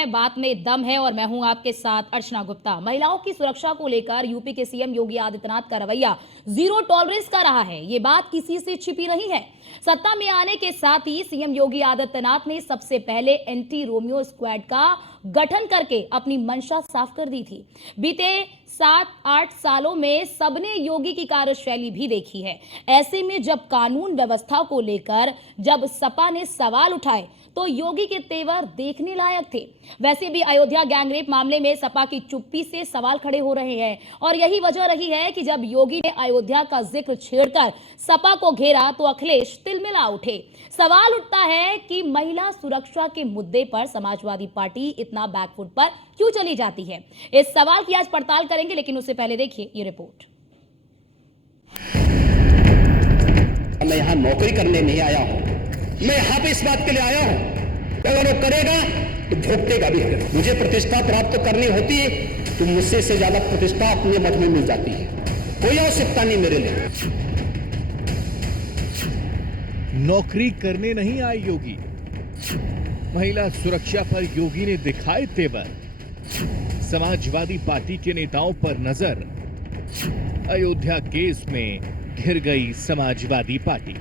हैं, बात में दम है और मैं हूं आपके साथ अर्चना गुप्ता। महिलाओं की सुरक्षा को लेकर यूपी के सीएम योगी आदित्यनाथ का रवैया जीरो टॉलरेंस का रहा है। ये बात किसी से छिपी नहीं है। सत्ता में आने के साथ ही सीएम योगी आदित्यनाथ ने सबसे पहले एंटी रोमियो स्क्वाड का गठन करके अपनी मंशा साफ कर दी थी। बीते 7-8 सालों में सबने योगी की कार्यशैली भी देखी है। ऐसे में जब कानून व्यवस्था को लेकर जब सपा ने सवाल उठाए तो योगी के तेवर देखने लायक थे। वैसे भी अयोध्या गैंगरेप मामले में सपा की चुप्पी से सवाल खड़े हो रहे हैं और यही वजह रही है कि जब योगी ने अयोध्या का जिक्र छेड़कर सपा को घेरा तो अखिलेश तिलमिला उठे। सवाल उठता है कि महिला सुरक्षा के मुद्दे पर समाजवादी पार्टी इतना बैकफुट पर क्यों चली जाती है। इस सवाल की आज पड़ताल करेंगे, लेकिन उससे पहले देखिए ये रिपोर्ट। मैं यहाँ नौकरी करने नहीं आया हूँ, मैं यहाँ पे इस बात के लिए आया हूँ अगर वो करेगा तो भुगतेगा भी। मुझे प्रतिष्ठा प्राप्त करनी होती है तो मुझसे से ज्यादा प्रतिष्ठा अपने मठ में मिल जाती है। कोई आवश्यकता नहीं मेरे लिए। नौकरी करने नहीं आए योगी, महिला सुरक्षा पर योगी ने दिखाए तेवर। समाजवादी पार्टी के नेताओं पर नजर, अयोध्या केस में घिर गई समाजवादी पार्टी।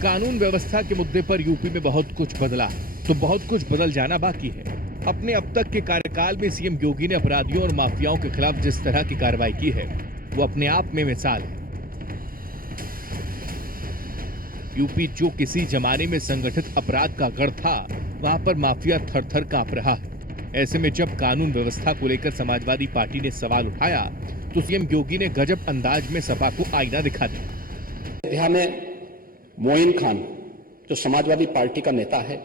कानून व्यवस्था के मुद्दे पर यूपी में बहुत कुछ बदला तो बहुत कुछ बदल जाना बाकी है। अपने अब तक के कार्यकाल में सीएम योगी ने अपराधियों और माफियाओं के खिलाफ जिस तरह की कार्रवाई की है वो अपने आप में मिसाल है। यूपी जो किसी जमाने में संगठित अपराध का गढ़ था, वहां पर माफिया थर-थर कांप रहा है। ऐसे में जब कानून व्यवस्था को लेकर समाजवादी पार्टी ने सवाल उठाया तो सीएम योगी ने गजब अंदाज में सपा को आईना दिखा दिया। अयोध्या में मोइन खान जो समाजवादी पार्टी का नेता है,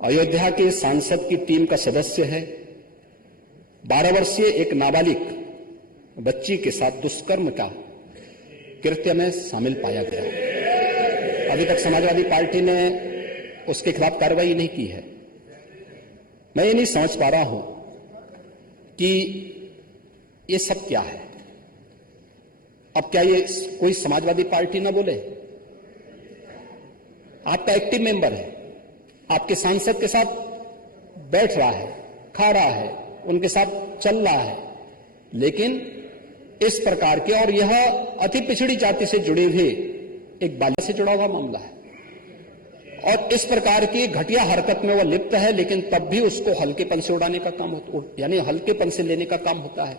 अयोध्या के सांसद की टीम का सदस्य है, 12 वर्षीय एक नाबालिग बच्ची के साथ दुष्कर्म का कृत्य में शामिल पाया गया। अभी तक समाजवादी पार्टी ने उसके खिलाफ कार्रवाई नहीं की है। मैं ये नहीं समझ पा रहा हूं कि ये सब क्या है। अब क्या ये कोई समाजवादी पार्टी ना बोले? आपका एक्टिव मेंबर है, आपके सांसद के साथ बैठ रहा है, खा रहा है, उनके साथ चल रहा है, लेकिन इस प्रकार के, और यह अति पिछड़ी जाति से जुड़े हुए एक बालिका से जुड़ा हुआ मामला है और इस प्रकार की घटिया हरकत में वह लिप्त है, लेकिन तब भी उसको हल्केपन से उड़ाने का काम होता, यानी हल्केपन से लेने का काम होता है।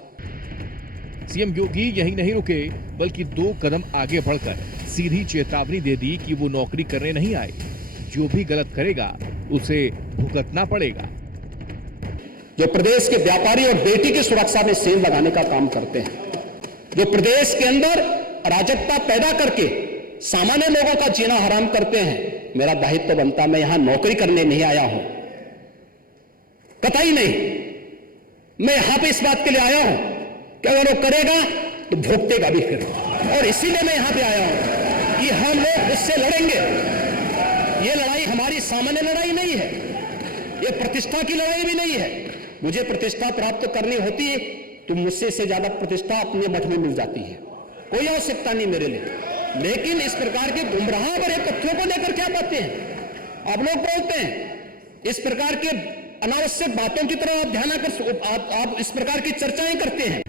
सीएम योगी यही नहीं रुके बल्कि 2 कदम आगे बढ़कर सीधी चेतावनी दे दी कि वो नौकरी करने नहीं आए। जो भी गलत करेगा उसे भुगतना पड़ेगा। जो प्रदेश के व्यापारी और बेटी की सुरक्षा में सेंध लगाने का काम करते हैं, जो प्रदेश के अंदर अराजकता पैदा करके सामान्य लोगों का जीना हराम करते हैं, मेरा दायित्व बनता है। मैं यहां नौकरी करने नहीं आया हूं, कतई नहीं। मैं यहां पे इस बात के लिए आया हूं कि अगर वो करेगा तो भुगतेगा भी फिर, और इसीलिए मैं यहां पे आया हूं कि हम लोग उससे लड़ेंगे। ये लड़ाई हमारी सामान्य लड़ाई नहीं है, ये प्रतिष्ठा की लड़ाई भी नहीं है। मुझे प्रतिष्ठा प्राप्त करनी होती है तो मुझसे से ज्यादा प्रतिष्ठा अपने मठ में मिल जाती है। कोई आवश्यकता नहीं मेरे लिए। लेकिन इस प्रकार के गुमराह भरे तथ्यों को लेकर क्या बातें हैं आप लोग बोलते हैं, इस प्रकार के अनावश्यक बातों की तरफ आप ध्यान आकर आप इस प्रकार की चर्चाएं करते हैं।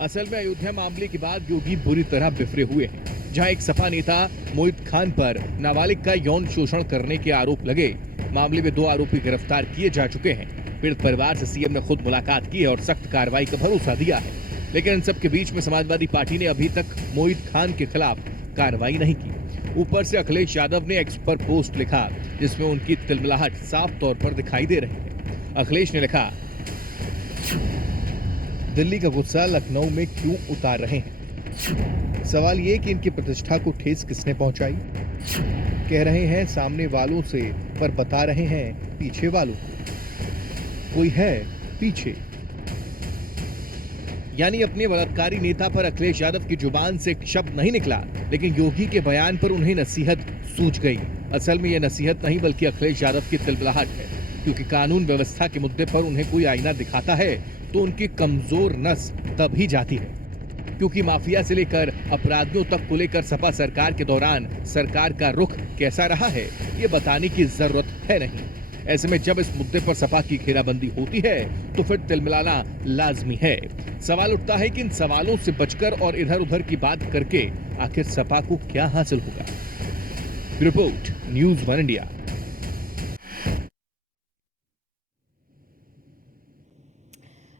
असल में अयोध्या मामले के बाद योगी बुरी तरह बिफरे हुए हैं। जहां एक सपा नेता मोहित खान पर नाबालिग का यौन शोषण करने के आरोप लगे, मामले में 2 आरोपी गिरफ्तार किए जा चुके हैं। पीड़ित परिवार से सीएम ने खुद मुलाकात की है और सख्त कार्रवाई का भरोसा दिया है। लेकिन इन सब के बीच में समाजवादी पार्टी ने अभी तक मोहित खान के खिलाफ कार्रवाई नहीं की। ऊपर से अखिलेश यादव ने एक्स पर पोस्ट लिखा जिसमें उनकी तिलमिलाहट साफ तौर पर दिखाई दे रही है। अखिलेश ने लिखा, दिल्ली का गुस्सा लखनऊ में क्यों उतार रहे हैं? सवाल ये कि इनकी प्रतिष्ठा को ठेस किसने पहुंचाई? कह रहे हैं सामने वालों से, पर बता रहे हैं पीछे वालों को। कोई है पीछे। यानी अपने बलात्कारी नेता पर अखिलेश यादव की जुबान से एक शब्द नहीं निकला, लेकिन योगी के बयान पर उन्हें नसीहत सूझ गई। असल में यह नसीहत नहीं बल्कि अखिलेश यादव की तिलमिलाहट है, क्योंकि कानून व्यवस्था के मुद्दे पर उन्हें कोई आईना दिखाता है तो उनकी कमजोर नस तब ही जाती है। क्योंकि माफिया से लेकर अपराधियों तक को लेकर सपा सरकार के दौरान सरकार का रुख कैसा रहा है, ये बताने की जरूरत है नहीं। ऐसे में जब इस मुद्दे पर सपा की घेराबंदी होती है तो फिर तिलमिलाना लाजमी है। सवाल उठता है कि इन सवालों से बचकर और इधर उधर की बात करके आखिर सपा को क्या हासिल होगा। Report news one India.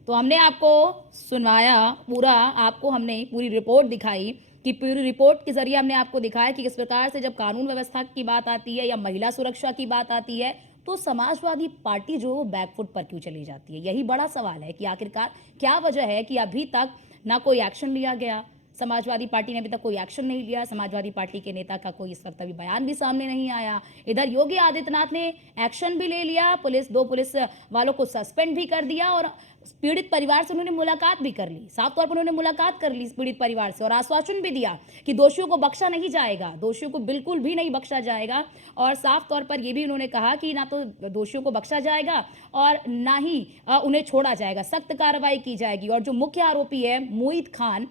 तो हमने आपको सुनवाया पूरा, आपको हमने पूरी रिपोर्ट दिखाई कि पूरी रिपोर्ट के जरिए हमने आपको दिखाया कि किस प्रकार से जब कानून व्यवस्था की बात आती है या महिला सुरक्षा की बात आती है तो समाजवादी पार्टी जो वो बैकफुट पर क्यों चली जाती है। यही बड़ा सवाल है कि आखिरकार क्या वजह है कि अभी तक ना कोई एक्शन लिया गया, समाजवादी पार्टी ने अभी तक कोई एक्शन नहीं लिया, समाजवादी पार्टी के नेता का कोई इस वक्त अभी बयान भी सामने नहीं आया। इधर योगी आदित्यनाथ ने एक्शन भी ले लिया, दो पुलिस वालों को सस्पेंड भी कर दिया और पीड़ित परिवार से उन्होंने मुलाकात भी कर ली। साफ तौर पर उन्होंने मुलाकात कर ली इस पीड़ित परिवार से और आश्वासन भी दिया कि दोषियों को बख्शा नहीं जाएगा, दोषियों को बिल्कुल भी नहीं बख्शा जाएगा। और साफ तौर पर यह भी उन्होंने कहा कि ना तो दोषियों को बख्शा जाएगा और ना ही उन्हें छोड़ा जाएगा, सख्त कार्रवाई की जाएगी। और जो मुख्य आरोपी है मोहित खान,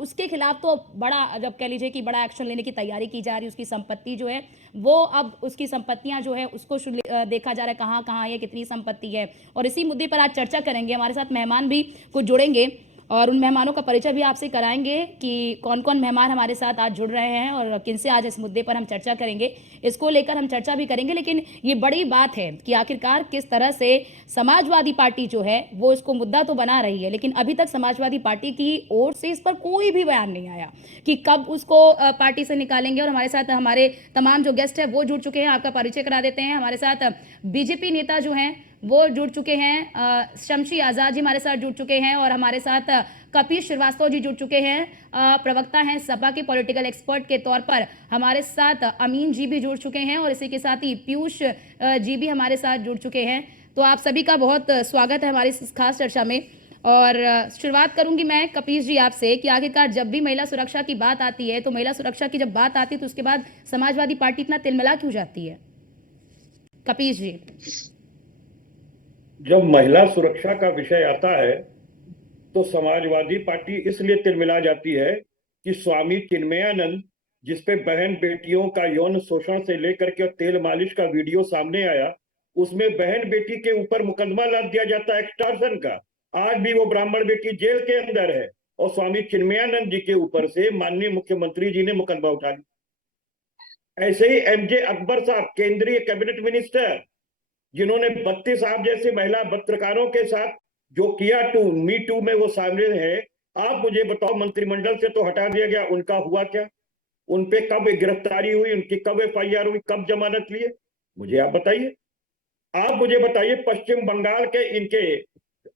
उसके खिलाफ तो बड़ा, जब कह लीजिए कि बड़ा एक्शन लेने की तैयारी की जा रही है। उसकी संपत्ति जो है वो, अब उसकी संपत्तियां जो है उसको देखा जा रहा है कहाँ कहाँ है, कितनी संपत्ति है। और इसी मुद्दे पर आज चर्चा करेंगे। हमारे साथ मेहमान भी कुछ जुड़ेंगे और उन मेहमानों का परिचय भी आपसे कराएंगे कि कौन कौन मेहमान हमारे साथ आज जुड़ रहे हैं और किनसे आज इस मुद्दे पर हम चर्चा करेंगे। इसको लेकर हम चर्चा भी करेंगे, लेकिन ये बड़ी बात है कि आखिरकार किस तरह से समाजवादी पार्टी जो है वो इसको मुद्दा तो बना रही है, लेकिन अभी तक समाजवादी पार्टी की ओर से इस पर कोई भी बयान नहीं आया कि कब उसको पार्टी से निकालेंगे। और हमारे साथ हमारे तमाम जो गेस्ट है वो जुड़ चुके हैं, आपका परिचय करा देते हैं। हमारे साथ बीजेपी नेता जो हैं वो जुड़ चुके हैं, शमशी आज़ाद जी हमारे साथ जुड़ चुके हैं और हमारे साथ कपिल श्रीवास्तव जी जुड़ चुके हैं, प्रवक्ता हैं सपा के, पॉलिटिकल एक्सपर्ट के तौर पर हमारे साथ अमीन जी भी जुड़ चुके हैं और इसी के साथ ही पीयूष जी भी हमारे साथ जुड़ चुके हैं। तो आप सभी का बहुत स्वागत है हमारी इस खास चर्चा में। और शुरुआत करूंगी मैं कपिल जी आपसे कि आखिरकार जब भी महिला सुरक्षा की बात आती है तो महिला सुरक्षा की जब बात आती है तो उसके बाद समाजवादी पार्टी इतना तिलमिला क्यों जाती है? कपिल जी। जब महिला सुरक्षा का विषय आता है तो समाजवादी पार्टी इसलिए तिलमिला जाती है कि स्वामी चिन्मयानंद, जिसपे बहन बेटियों का यौन शोषण से लेकर के तेल मालिश का वीडियो सामने आया, उसमें बहन बेटी के ऊपर मुकदमा लाद दिया जाता है एक्सटॉर्शन का। आज भी वो ब्राह्मण बेटी जेल के अंदर है और स्वामी चिन्मयानंद जी के ऊपर से माननीय मुख्यमंत्री जी ने मुकदमा उठा लिया। ऐसे ही एमजे अकबर साहब, केंद्रीय कैबिनेट मिनिस्टर, जिन्होंने 32 आप जैसे महिला पत्रकारों के साथ जो किया मी टू में, वो सामने है। आप मुझे बताओ, मंत्रिमंडल से तो हटा दिया गया, उनका हुआ क्या? उन पे कब गिरफ्तारी हुई, उनकी कब एफआईआर हुई, कब जमानत लिए? मुझे आप बताइए। आप मुझे बताइए, पश्चिम बंगाल के इनके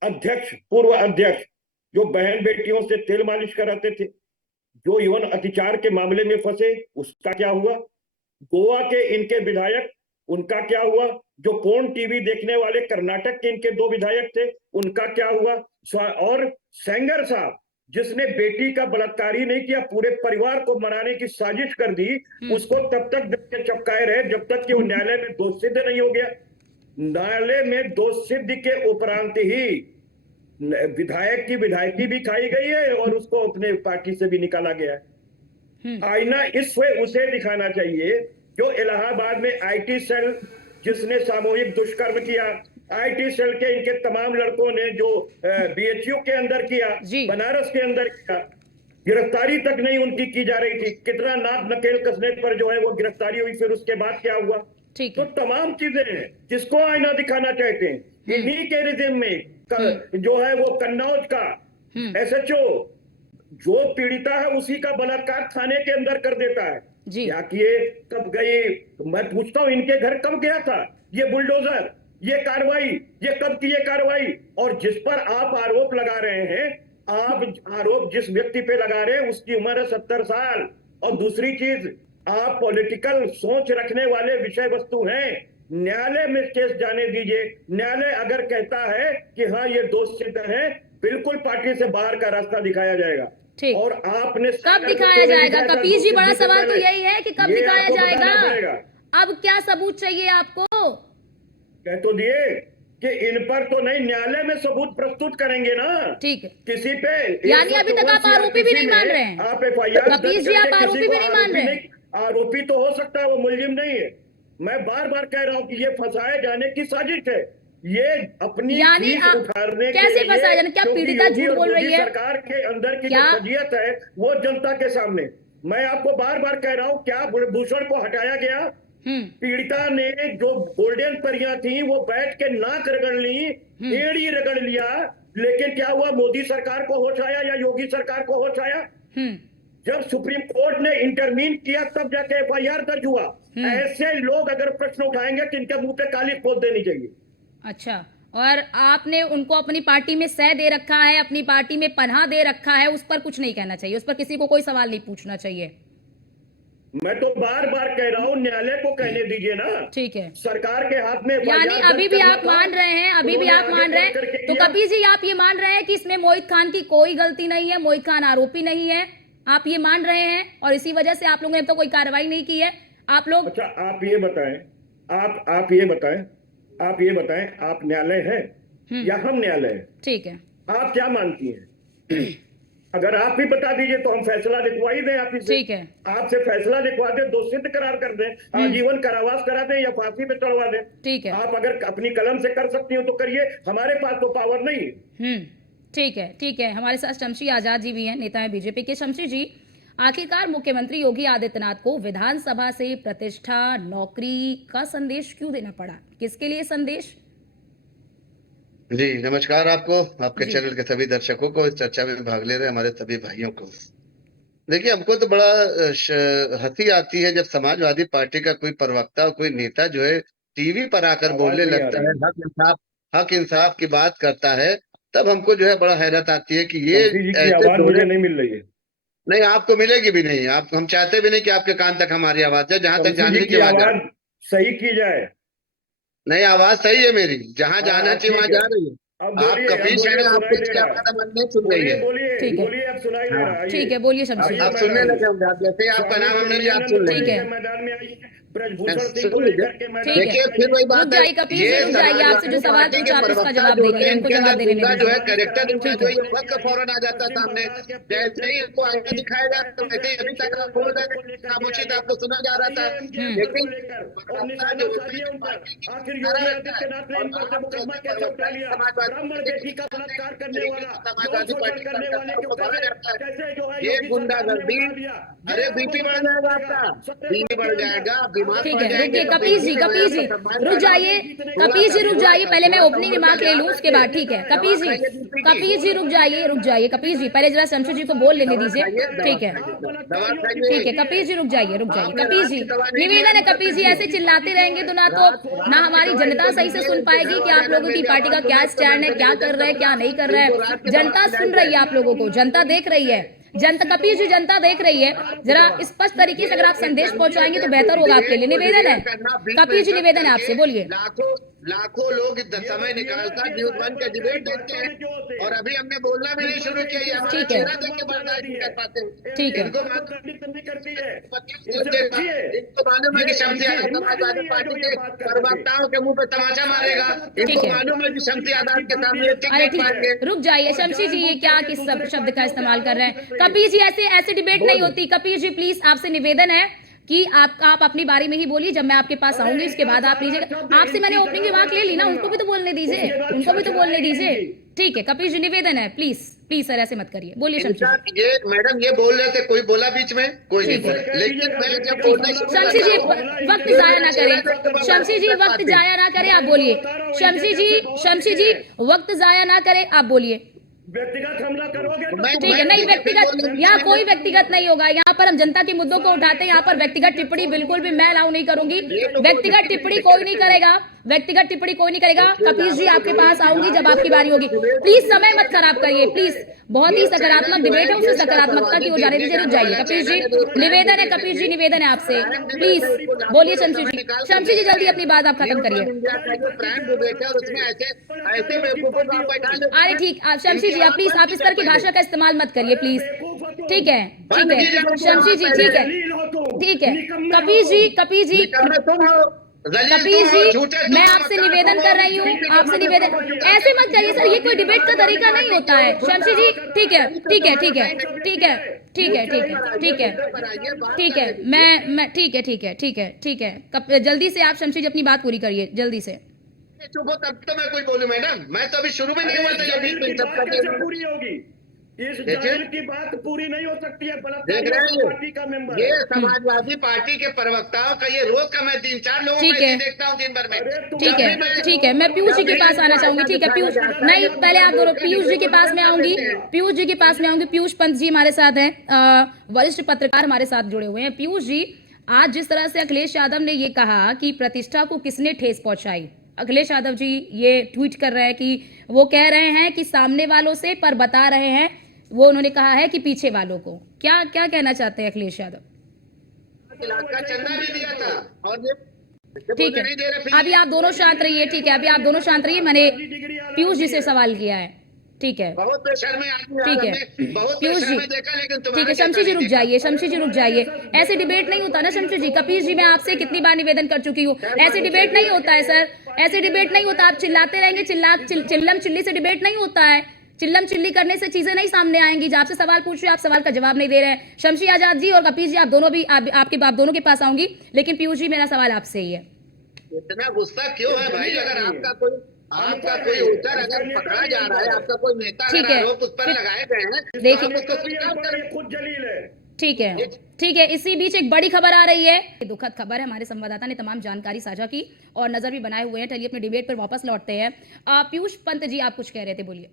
अध्यक्ष, पूर्व अध्यक्ष, जो बहन बेटियों से तेल मालिश कराते थे, जो यौन अत्याचार के मामले में फंसे, उसका क्या हुआ? गोवा के इनके विधायक, उनका क्या हुआ? जो पोर्न टीवी देखने वाले कर्नाटक के इनके 2 विधायक थे, उनका क्या हुआ? और सेंगर साहब, जिसने बेटी का बलात्कार ही नहीं किया, पूरे परिवार को मराने की साजिश कर दी, उसको तब तक देख के चपकाए रहे जब तक कि वो न्यायालय में दोष सिद्ध नहीं हो गया। न्यायालय में दोष सिद्ध के उपरांत ही विधायक की विधायकी भी खाई गई है और उसको अपने पार्टी से भी निकाला गया है। आईना इससे उसे दिखाना चाहिए जो इलाहाबाद में आईटी सेल, जिसने सामूहिक दुष्कर्म किया, आईटी सेल के इनके तमाम लड़कों ने जो बीएचयू के अंदर किया, बनारस के अंदर किया, गिरफ्तारी तक नहीं उनकी की जा रही थी। कितना नाक नकेल कसने पर जो है वो गिरफ्तारी हुई, फिर उसके बाद क्या हुआ? तो तमाम चीजें हैं जिसको आईना दिखाना चाहते हैं। इन्हीं के रिजिम में जो है वो कन्नौज का एसएचओ, जो पीड़िता है उसी का बलात्कार थाने के अंदर कर देता है। क्या किए, कब गए? मैं पूछता हूं, इनके घर कब गया था ये बुलडोजर, ये कार्रवाई, ये कब की ये कार्रवाई? और जिस पर आप आरोप लगा रहे हैं, आप आरोप जिस व्यक्ति पे लगा रहे हैं उसकी उम्र है 70 साल। और दूसरी चीज, आप पॉलिटिकल सोच रखने वाले विषय वस्तु हैं। न्यायालय में केस जाने दीजिए। न्यायालय अगर कहता है कि हाँ ये दोष सिद्ध है, बिल्कुल पार्टी से बाहर का रास्ता दिखाया जाएगा। और आपने कब दिखाया जाएगा? कपिल जी, बड़ा सवाल तो यही है कि कब दिखाया जाएगा? अब क्या सबूत चाहिए आपको? कह तो दिए कि इन पर तो नहीं, न्यायालय में सबूत प्रस्तुत करेंगे ना। ठीक है, किसी पे यानी अभी तक आप आरोपी भी नहीं मान रहे हैं? आप FIR कपीस जी, आप आरोपी भी नहीं मान रहे हैं? आरोपी तो हो सकता है, वो मुलजिम नहीं है। मैं बार बार कह रहा हूं कि ये फंसाए जाने की साजिश है। ये अपनी यानी फीस आप उठाने के कैसे लिए, फंसाए जाने? क्या क्योंकि पीड़िता योगी झूठ और बोल रही मोदी है? सरकार के अंदर की जो क्या? फजीयत है वो जनता के सामने। मैं आपको बार बार कह रहा हूं, क्या भूषण को हटाया गया? पीड़िता ने जो गोल्डन परियां थी वो बैठ के नाक रगड़ ली, एड़ी रगड़ लिया, लेकिन क्या हुआ? मोदी सरकार को होश आया या योगी सरकार को होश आया? जब सुप्रीम कोर्ट ने इंटरवीन किया तब जाके FIR दर्ज हुआ। ऐसे लोग अगर प्रश्न उठाएंगे तो इनके मुंह पे काली पोत देनी चाहिए। अच्छा, और आपने उनको अपनी पार्टी में सह दे रखा है, अपनी पार्टी में पनाह दे रखा है, उस पर कुछ नहीं कहना चाहिए, उस पर किसी को कोई सवाल नहीं पूछना चाहिए। मैं तो बार बार कह रहा हूं, न्यायालय को कहने दीजिए ना। ठीक है, सरकार के हाथ में यानी अभी भी आप मान रहे हैं, अभी भी आप मान रहे हैं, तो कपीस जी आप ये मान रहे हैं कि इसमें मोहित खान की कोई गलती नहीं है, मोहित खान आरोपी नहीं है, आप ये मान रहे हैं, और इसी वजह से आप लोगों ने तो कोई कार्रवाई नहीं की है आप लोग? अच्छा, आप ये बताएं, आप ये बताएं, आप न्यायालय है या हम न्यायालय है? ठीक है, आप क्या मानती हैं? अगर आप भी बता दीजिए तो हम फैसला लिखवा ही दें। आप इसे, ठीक है, आपसे फैसला लिखवा दें, दोषित करार कर दें, आजीवन कारावास करा दें या फांसी पे चढ़वा दें। ठीक है, आप अगर अपनी कलम से कर सकती हो तो करिए, हमारे पास तो पावर नहीं है। ठीक है, ठीक है। हमारे साथ शमशी आजाद जी भी हैं, नेता है बीजेपी के। शमशी जी, आखिरकार मुख्यमंत्री योगी आदित्यनाथ को विधानसभा से प्रतिष्ठा, नौकरी का संदेश क्यों देना पड़ा? किसके लिए संदेश? जी नमस्कार आपको, आपके चैनल के सभी दर्शकों को, इस चर्चा में भाग ले रहे हमारे सभी भाइयों को। देखिए, हमको तो बड़ा हंसी आती है जब समाजवादी पार्टी का कोई प्रवक्ता, कोई नेता जो है टीवी पर आकर बोलने लगता है, हक इंसाफ की बात करता है, तब हमको जो है बड़ा हैरत आती है कि ये आवाज मुझे नहीं मिल रही है। नहीं, आपको मिलेगी भी नहीं। आप, हम चाहते भी नहीं कि आपके कान तक हमारी आवाज जाए। जहां तक जानने की आवाज सही की जाए। नहीं, आवाज सही है मेरी, जहां जाना चाहिए वहां जा रही है। आप कपीस हैं, आपको मन नहीं सुन रही है। बोलिए, अब सुनाई दे रहा है। ठीक है, बोलिए शमशी। आप सुनने लगे होंगे, आप जैसे आपका नाम हमने लिया, आप सुन ठीक लेंगे। है, मैदान में आई ब्रजभूषण सिंह को लेकर के मैदान में, देखिए फिर वही बात है, कपीस जी रुक जाइए, आपसे जो सवाल पूछा आप इसका जवाब देंगे, इनको जवाब देने नहीं जो है कैरेक्टर इनका जो ये वक्त फौरन आ जाता सामने, जैसे ही इनको आगे दिखाया जाता तो वैसे ही अभी तक आप बोल रहे थे, खामोशी से आपको सुना जा रहा था। लेकिन आखिर योगी आदित्यनाथ ने इन पर से मुकदमा कैसे उठा लिया? ब्राह्मण बेटी का बलात्कार करने वाला, समाजवादी पार्टी करने वाले के ऊपर कैसे जो है ये गुंडागर्दी, अरे बीपी बढ़ जाएगा आपका, बीपी बढ़ जाएगा, बीमार ठीक पड़ है, जाएंगे। रुकिए कपीस जी, कपीस जी रुक जाइए, कपीस जी रुक जाइए, पहले मैं ओपनिंग रिमार्क ले लूं उसके बाद। ठीक है कपीस जी, कपीस जी रुक जाइए, रुक जाइए कपीस जी, पहले जरा शमशी जी को बोल लेने दीजिए। ठीक है, ठीक है कपीस जी रुक जाइए, रुक जाइए कपीस जी, निवेदन है कपीस जी, ऐसे चिल्लाते रहेंगे तो ना हमारी जनता सही से सुन पाएगी कि आप लोगों की पार्टी का क्या स्टैंड है, क्या कर रहे हैं, क्या नहीं कर रहे हैं। जनता सुन रही है आप लोगों को, जनता देख रही है, जनता, कपीस जी जनता देख रही है, जरा स्पष्ट तरीके से अगर आप संदेश पहुंचाएंगे तो बेहतर होगा आपके लिए। निवेदन है कपीस जी, निवेदन है आपसे, बोलिए। लाखों लोग समय निकालकर न्यूज वन के डिबेट देखते हैं और अभी हमने बोलना भी नहीं शुरू किया, ये हमारा चेहरा देख के बर्दाश्त नहीं कर पाते। ठीक है, इनको मालूम है कि शमशी आजाद समाजवादी पार्टी के प्रवक्ताओं के मुंह पे तमाचा मारेगा, इनको मालूम है कि शमशी आजाद के सामने। अरे ठीक है, रुक जाइए शमशी जी, ये क्या किस शब्द का इस्तेमाल कर रहे हैं? कपीस जी ऐसे डिबेट नहीं होती। कपीस जी प्लीज, आपसे निवेदन है कि आप अपनी बारी में ही बोलिए, जब मैं आपके पास आऊंगी उसके बाद आप लीजिएगा। आपसे मैंने ओपनिंग रिमार्क ले ली ना, उनको भी तो बोलने दीजिए, उनको भी तो बोलने दीजिए। ठीक है कपीस जी, निवेदन है, प्लीज प्लीज सर ऐसे मत करिए, बोलिए शमशी जी। ये मैडम ये बोल रहे थे, कोई बोला बीच में? कोई नहीं बोला, लेकिन मैं जब बोलने शमशी जी वक्त जाया ना करें, शमशी जी वक्त जाया ना करें, आप बोलिए। शमशी जी वक्त जाया ना करें, आप बोलिए। व्यक्तिगत हमला करोगे तो ठीक है, नहीं व्यक्तिगत, यहाँ कोई व्यक्तिगत नहीं होगा, यहाँ पर हम जनता के मुद्दों को उठाते हैं, यहाँ पर व्यक्तिगत टिप्पणी बिल्कुल भी मैं अलाउ नहीं करूंगी, व्यक्तिगत टिप्पणी कोई नहीं करेगा, व्यक्तिगत टिप्पणी कोई नहीं करेगा। कपीस जी आपके पास आऊंगी जब आपकी बारी होगी, प्लीज समय मत खराब करिए प्लीज, बहुत ही सकारात्मक डिबेट है, उसे सकारात्मकता की ओर जाने दीजिए। रुक जाइए कपीस जी, निवेदन है कपीस जी, निवेदन है आपसे, प्लीज बोलिए शमशी जी। शमशी जी जल्दी अपनी बात आप खत्म करिए। अरे ठीक, शमशी जी आप प्लीज, आप इस तरह की भाषा का इस्तेमाल मत करिए प्लीज। ठीक है शमशी जी, ठीक है कपीस जी जलील कपीश तुम हो, जी, झूठे मैं तुम हो, आपसे मक्कार निवेदन तुम कर हो, रही हूँ, झूठे तुम आपसे हो, निवेदन ऐसे मत करिए सर, ये कोई डिबेट का तरीका नहीं होता है। शमशी जी ठीक है, ठीक है, ठीक है, ठीक है, ठीक है, ठीक है, ठीक है, ठीक है, मैं ठीक है, ठीक है, ठीक है, ठीक है, जल्दी से आप शमशी जी अपनी बात पूरी करिए जल्दी से। चुप हो तब तो मैं कुछ बोलूं मैडम, मैं तो अभी शुरू में नहीं हुआ था, जाहिल की जब बात कैसे पूरी होगी? इस देखिए, जाहिल की बात पूरी नहीं हो सकती है, देख बलात्कारियों रहे का हैं पार्टी का मेंबर ये है। समाजवादी पार्टी के प्रवक्ताओं का ये रोज का मैं 3-4 लोगों ठीक का है, ऐसे देखता हूँ दिन भर में। अरे तुम ठीक जब भी है, ठीक है, मैं पीयूष जी के पास आना चाहूंगी। ठीक है पीयूष, नहीं पहले आप दोनों पीयूष जी के पास में आऊंगी, पीयूष जी के पास में आऊंगी। पीयूष पंत जी हमारे साथ हैं, वरिष्ठ पत्रकार हमारे साथ जुड़े हुए हैं। पीयूष जी, आज जिस तरह से अखिलेश यादव ने ये कहा कि प्रतिष्ठा को किसने ठेस पहुंचाई, अखिलेश यादव जी ये ट्वीट कर रहे हैं कि वो कह रहे हैं कि सामने वालों से, पर बता रहे हैं, वो उन्होंने कहा है कि पीछे वालों को। क्या क्या कहना चाहते हैं अखिलेश यादव? का चंदा भी दिया था और ये ठीक है, नहीं दे रहे, अभी आप दोनों शांत रहिए। ठीक है, अभी आप दोनों शांत रहिए। मैंने पीयूष जी से सवाल किया है। ठीक है, बहुत प्रेशर में आदमी, ठीक है बहुत पीयूष प्रेशर जी, में देखा, लेकिन ठीक है तुम्हारे शमशी जी रुक जाइए, शमशी जी रुक जाइए। ऐसे डिबेट नहीं होता ना शमशी जी। कपीश जी, मैं आपसे कितनी बार निवेदन कर चुकी हूँ, ऐसे डिबेट नहीं होता है सर, ऐसे डिबेट नहीं होता। आप चिल्लाते रहेंगे, चिल्लम चिल्ली से डिबेट नहीं होता है। चिल्लम चिल्ली करने से चीजें नहीं सामने आएंगी। जब आपसे सवाल पूछ रहे हैं, आप सवाल का जवाब नहीं दे रहे हैं। शमशी आजाद जी और कपीश जी, आप दोनों भी, आपके बाप दोनों के पास आऊंगी, लेकिन पीयूष जी मेरा सवाल आपसे ही है। इतना गुस्सा क्यों है भाई? अगर आपका कोई वोटर अगर पकड़ा जा रहा है, आपका कोई नेता ठीक अगर है, आरोप उस पर लगाए गए हैं, तो देखिए, आप उसको स्वीकार करें। खुद जलील है। ठीक है, ठीक है। इसी बीच एक बड़ी खबर आ रही है, दुखद खबर है। हमारे संवाददाता ने तमाम जानकारी साझा की और नजर भी बनाए हुए हैं। चलिए अपने डिबेट पर वापस लौटते हैं। पीयूष पंत जी, आप कुछ कह रहे थे, बोलिए।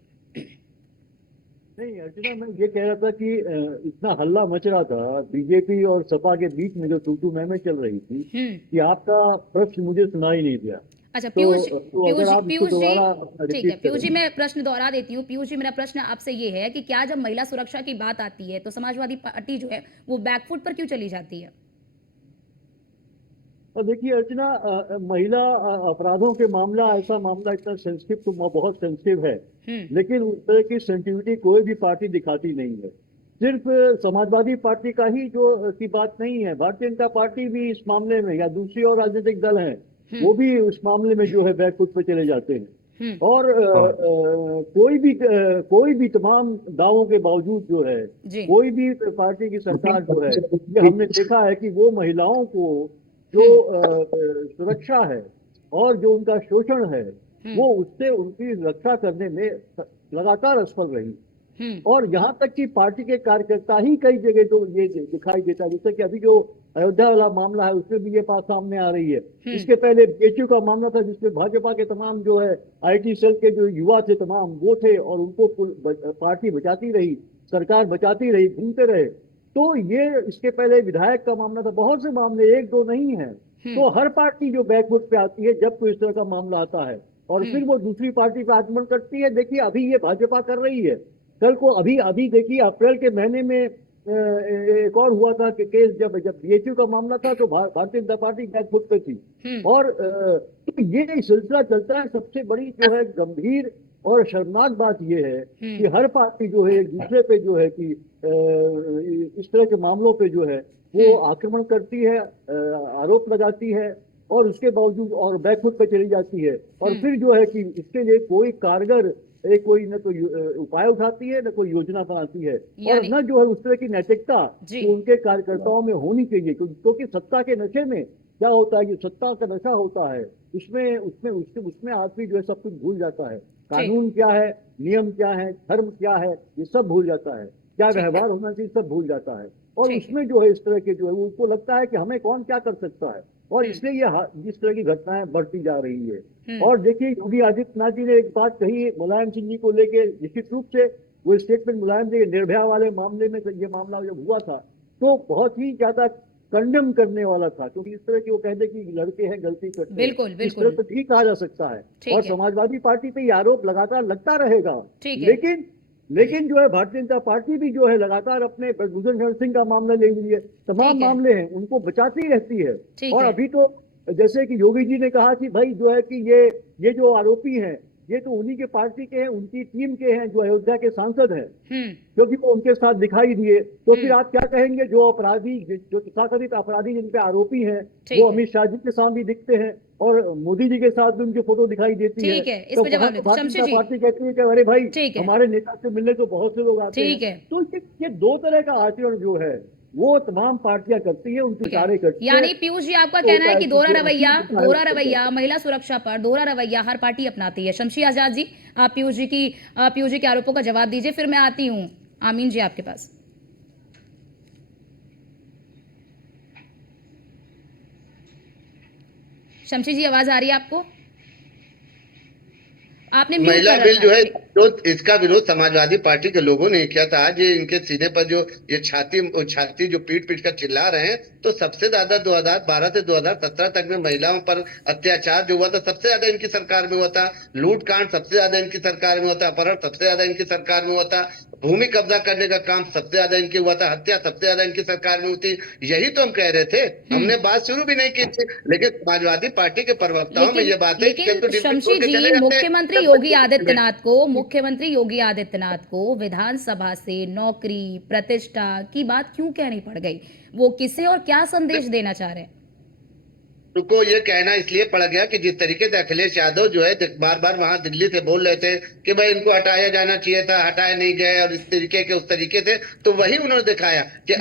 नहीं अर्चना, मैं ये कह रहा था कि इतना हल्ला मच रहा था बीजेपी और सपा के बीच में, जो तू मैं चल रही थी, कि आपका प्रश्न मुझे सुनाई नहीं दिया। अच्छा तो पीयूष, अगर आप इसको पीयूष जी, दोबारा ठीक है रिपीट पीयूष जी, करें। मैं प्रश्न दोहरा देती हूँ। पीयूष जी, मेरा प्रश्न आपसे ये है कि क्या जब महिला सुरक्षा की बात आती है तो समाजवादी पार्टी जो है वो बैकफुट पर क्यों चली जाती है? और देखिए अर्चना, महिला अपराधों के मामला, ऐसा मामला इतना सेंसिटिव, तो बहुत सेंसिटिव है, लेकिन उस तरह की सेंसिटिविटी कोई भी पार्टी दिखाती नहीं है। सिर्फ समाजवादी पार्टी का ही जो की बात नहीं है, भारतीय जनता पार्टी भी इस मामले में, या दूसरी और राजनीतिक दल हैं, वो भी उस मामले में जो है बैकफुट पे चले जाते हैं। और कोई भी तमाम दावों के बावजूद जो है, जी। कोई भी पार्टी की सरकार जो है, ये हमने देखा है कि वो महिलाओं को जो सुरक्षा है और जो उनका शोषण है, वो उससे उनकी रक्षा करने में लगातार असफल रही। और यहाँ तक कि पार्टी के कार्यकर्ता ही कई जगह तो ये दिखाई देता है, जैसे कि अभी जो अयोध्या वाला मामला है उसमें भी ये बात सामने आ रही है। इसके पहले बीएचयू का मामला था, जिसमें भाजपा के तमाम जो है आईटी सेल के जो युवा थे तमाम, वो थे, और उनको पार्टी बचाती रही, सरकार बचाती रही, घूमते रहे। तो ये इसके पहले विधायक का मामला था, बहुत से मामले, एक दो नहीं है। तो हर पार्टी जो बैकफुट पे आती है जब कोई इस तरह का मामला आता है, और फिर वो दूसरी पार्टी पे आक्रमण करती है। देखिए अभी ये भाजपा कर रही है, कल को अभी देखिए अप्रैल के महीने में एक और हुआ था कि केस, जब बीएचयू का मामला था तो भारतीय जनता पार्टी बैकफुट पे थी। और तो ये सिलसिला चलता है। सबसे बड़ी जो है गंभीर और शर्मनाक बात यह है कि हर पार्टी जो है एक दूसरे पे जो है कि इस तरह के मामलों पे जो है वो आक्रमण करती है, आरोप लगाती है, और उसके बावजूद और बैकफुट पे चली जाती है। और फिर जो है कि इसके लिए कोई कारगर कोई न तो उपाय उठाती है, न कोई योजना बनाती है, और न जो है उस तरह की नैतिकता तो उनके कार्यकर्ताओं में होनी चाहिए। क्योंकि सत्ता के नशे में क्या होता है, जो सत्ता का नशा होता है, उसमें आदमी जो है सब कुछ भूल जाता है। कानून क्या है, नियम क्या है, धर्म क्या है, ये सब भूल जाता है। क्या व्यवहार होना चाहिए, सब भूल जाता है। और उसमें जो है इस तरह के जो है उनको लगता है कि हमें कौन क्या कर सकता है, और इसलिए ये जिस तरह की घटनाएं बढ़ती जा रही है। और देखिए योगी आदित्यनाथ जी ने एक बात कही मुलायम सिंह जी को लेके, निश्चित रूप से वो स्टेटमेंट मुलायम जी निर्भया वाले मामले में, ये मामला जब हुआ था तो बहुत ही ज्यादा कंडेम करने वाला था, क्योंकि इस तरह की वो कहते कि लड़के हैं, गलती करते हैं, बिल्कुल, इस तरह से ठीक कहा जा सकता है। और समाजवादी पार्टी पे ये आरोप लगातार लगता रहेगा। लेकिन जो है भारतीय जनता पार्टी भी जो है लगातार अपने ब्रजभूषण सिंह का मामला ले लीजिए, तमाम मामले हैं, उनको बचाती रहती है। और अभी तो जैसे कि योगी जी ने कहा कि भाई जो है कि ये जो आरोपी हैं ये तो उन्हीं के पार्टी के हैं, उनकी टीम के हैं, जो अयोध्या के सांसद हैं, हम्म क्योंकि वो उनके साथ दिखाई दिए। तो फिर आप क्या कहेंगे, जो अपराधी, जो तथाकथित अपराधी जिन पे आरोपी हैं, ठीक वो है। अमित शाह जी के साथ भी दिखते हैं और मोदी जी के साथ भी उनकी फोटो दिखाई देती है। ठीक है, इस तो पे वहाँ जवाब तो देते भारतीय शमशी जनता जी। पार्टी कहती है कि अरे भाई, ठीक है। हमारे नेता से मिलने तो बहुत से लोग आते ठीक हैं। है। तो ये दो तरह का आचरण जो है वो तमाम पार्टियां करती है, उनके ठीक है। कार्य करती है। यानी पीयूष जी आपका तो कहना है कि जो दोहरा रवैया महिला सुरक्षा पर दोहरा रवैया हर पार्टी अपनाती है। शमशी आजाद जी, आप पीयूष जी के आरोपों का जवाब दीजिए, फिर मैं आती हूँ आमीन जी आपके पास। शमशी जी आवाज आ रही है आपको? आपने म्यूट महिला कर बिल रखा जो है, है। जो इसका विरोध समाजवादी पार्टी के लोगों ने किया था, आज ये इनके सीने पर जो ये छाती जो पीट पीट कर चिल्ला रहे हैं, तो सबसे ज्यादा 2012 से 2017 तक में महिलाओं पर अत्याचार जो हुआ था, सबसे ज्यादा इनकी सरकार में हुआ था। लूट कांड सबसे ज्यादा इनकी सरकार में हुआ था। अपहरण सबसे ज्यादा इनकी सरकार में हुआ था। भूमि कब्जा करने का काम सबसे ज्यादा इनकी हुआ था। हत्या सबसे ज्यादा इनकी सरकार में हुई थी। यही तो हम कह रहे थे, हमने बात शुरू भी नहीं की थी, लेकिन समाजवादी पार्टी के प्रवक्ताओं में ये बात है कि लेकिन तो डिप्टी शमशी छोड़ के जी, चले जाते हैं। मुख्यमंत्री योगी आदित्यनाथ को विधानसभा से नौकरी प्रतिष्ठा की बात क्यों कहनी पड़ गई? वो किसे और क्या संदेश देना चाह रहे हैं? उनको ये कहना इसलिए पड़ गया कि जिस तरीके से अखिलेश यादव जो है बार बार वहां दिल्ली से बोल रहे थे कि भाई इनको हटाया जाना चाहिए था, हटाया नहीं गया, और इस तरीके के उस तरीके से, तो वही उन्होंने दिखाया कि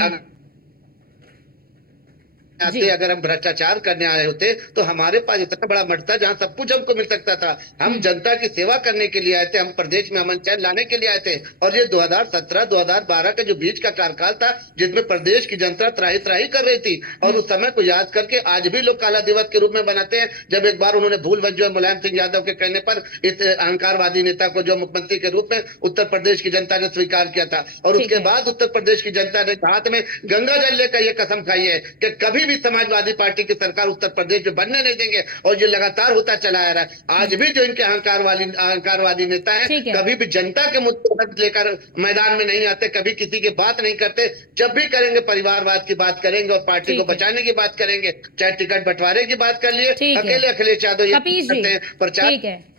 जी। अगर हम भ्रष्टाचार करने आए होते तो हमारे पास इतना बड़ा मठ था जहां सब कुछ हमको मिल सकता था। हम जनता की सेवा करने के लिए आए थे, हम प्रदेश में अमन चैन लाने के लिए आए थे। और ये 2017-2012 का जो बीच का कार्यकाल था, जिसमें प्रदेश की जनता त्राही त्राही कर रही थी, और उस समय को याद करके आज भी लोग काला दिवस के रूप में बनाते हैं, जब एक बार उन्होंने भूलवश जो है मुलायम सिंह यादव के कहने पर इस अहंकारवादी नेता को जो मुख्यमंत्री के रूप में उत्तर प्रदेश की जनता ने स्वीकार किया था। और ठीक उसके है। बाद उत्तर प्रदेश की जनता ने हाथ में गंगा जल लेकर यह कसम खाई है कि कभी भी समाजवादी पार्टी की सरकार उत्तर प्रदेश में बनने नहीं देंगे, और ये लगातार होता चला आ रहा है। आज भी जो इनके अहंकारवादी नेता है, ठीक है। कभी भी जनता के मुद्दे लेकर मैदान में नहीं आते, कभी किसी की बात नहीं करते। जब भी करेंगे परिवारवाद की बात करेंगे और पार्टी को ठीक है। बचाने की बात करेंगे। चाहे टिकट बंटवारे की बात कर लिए, ठीक है। अकेले अखिलेश यादव ये कपीश जी, करते हैं प्रचार।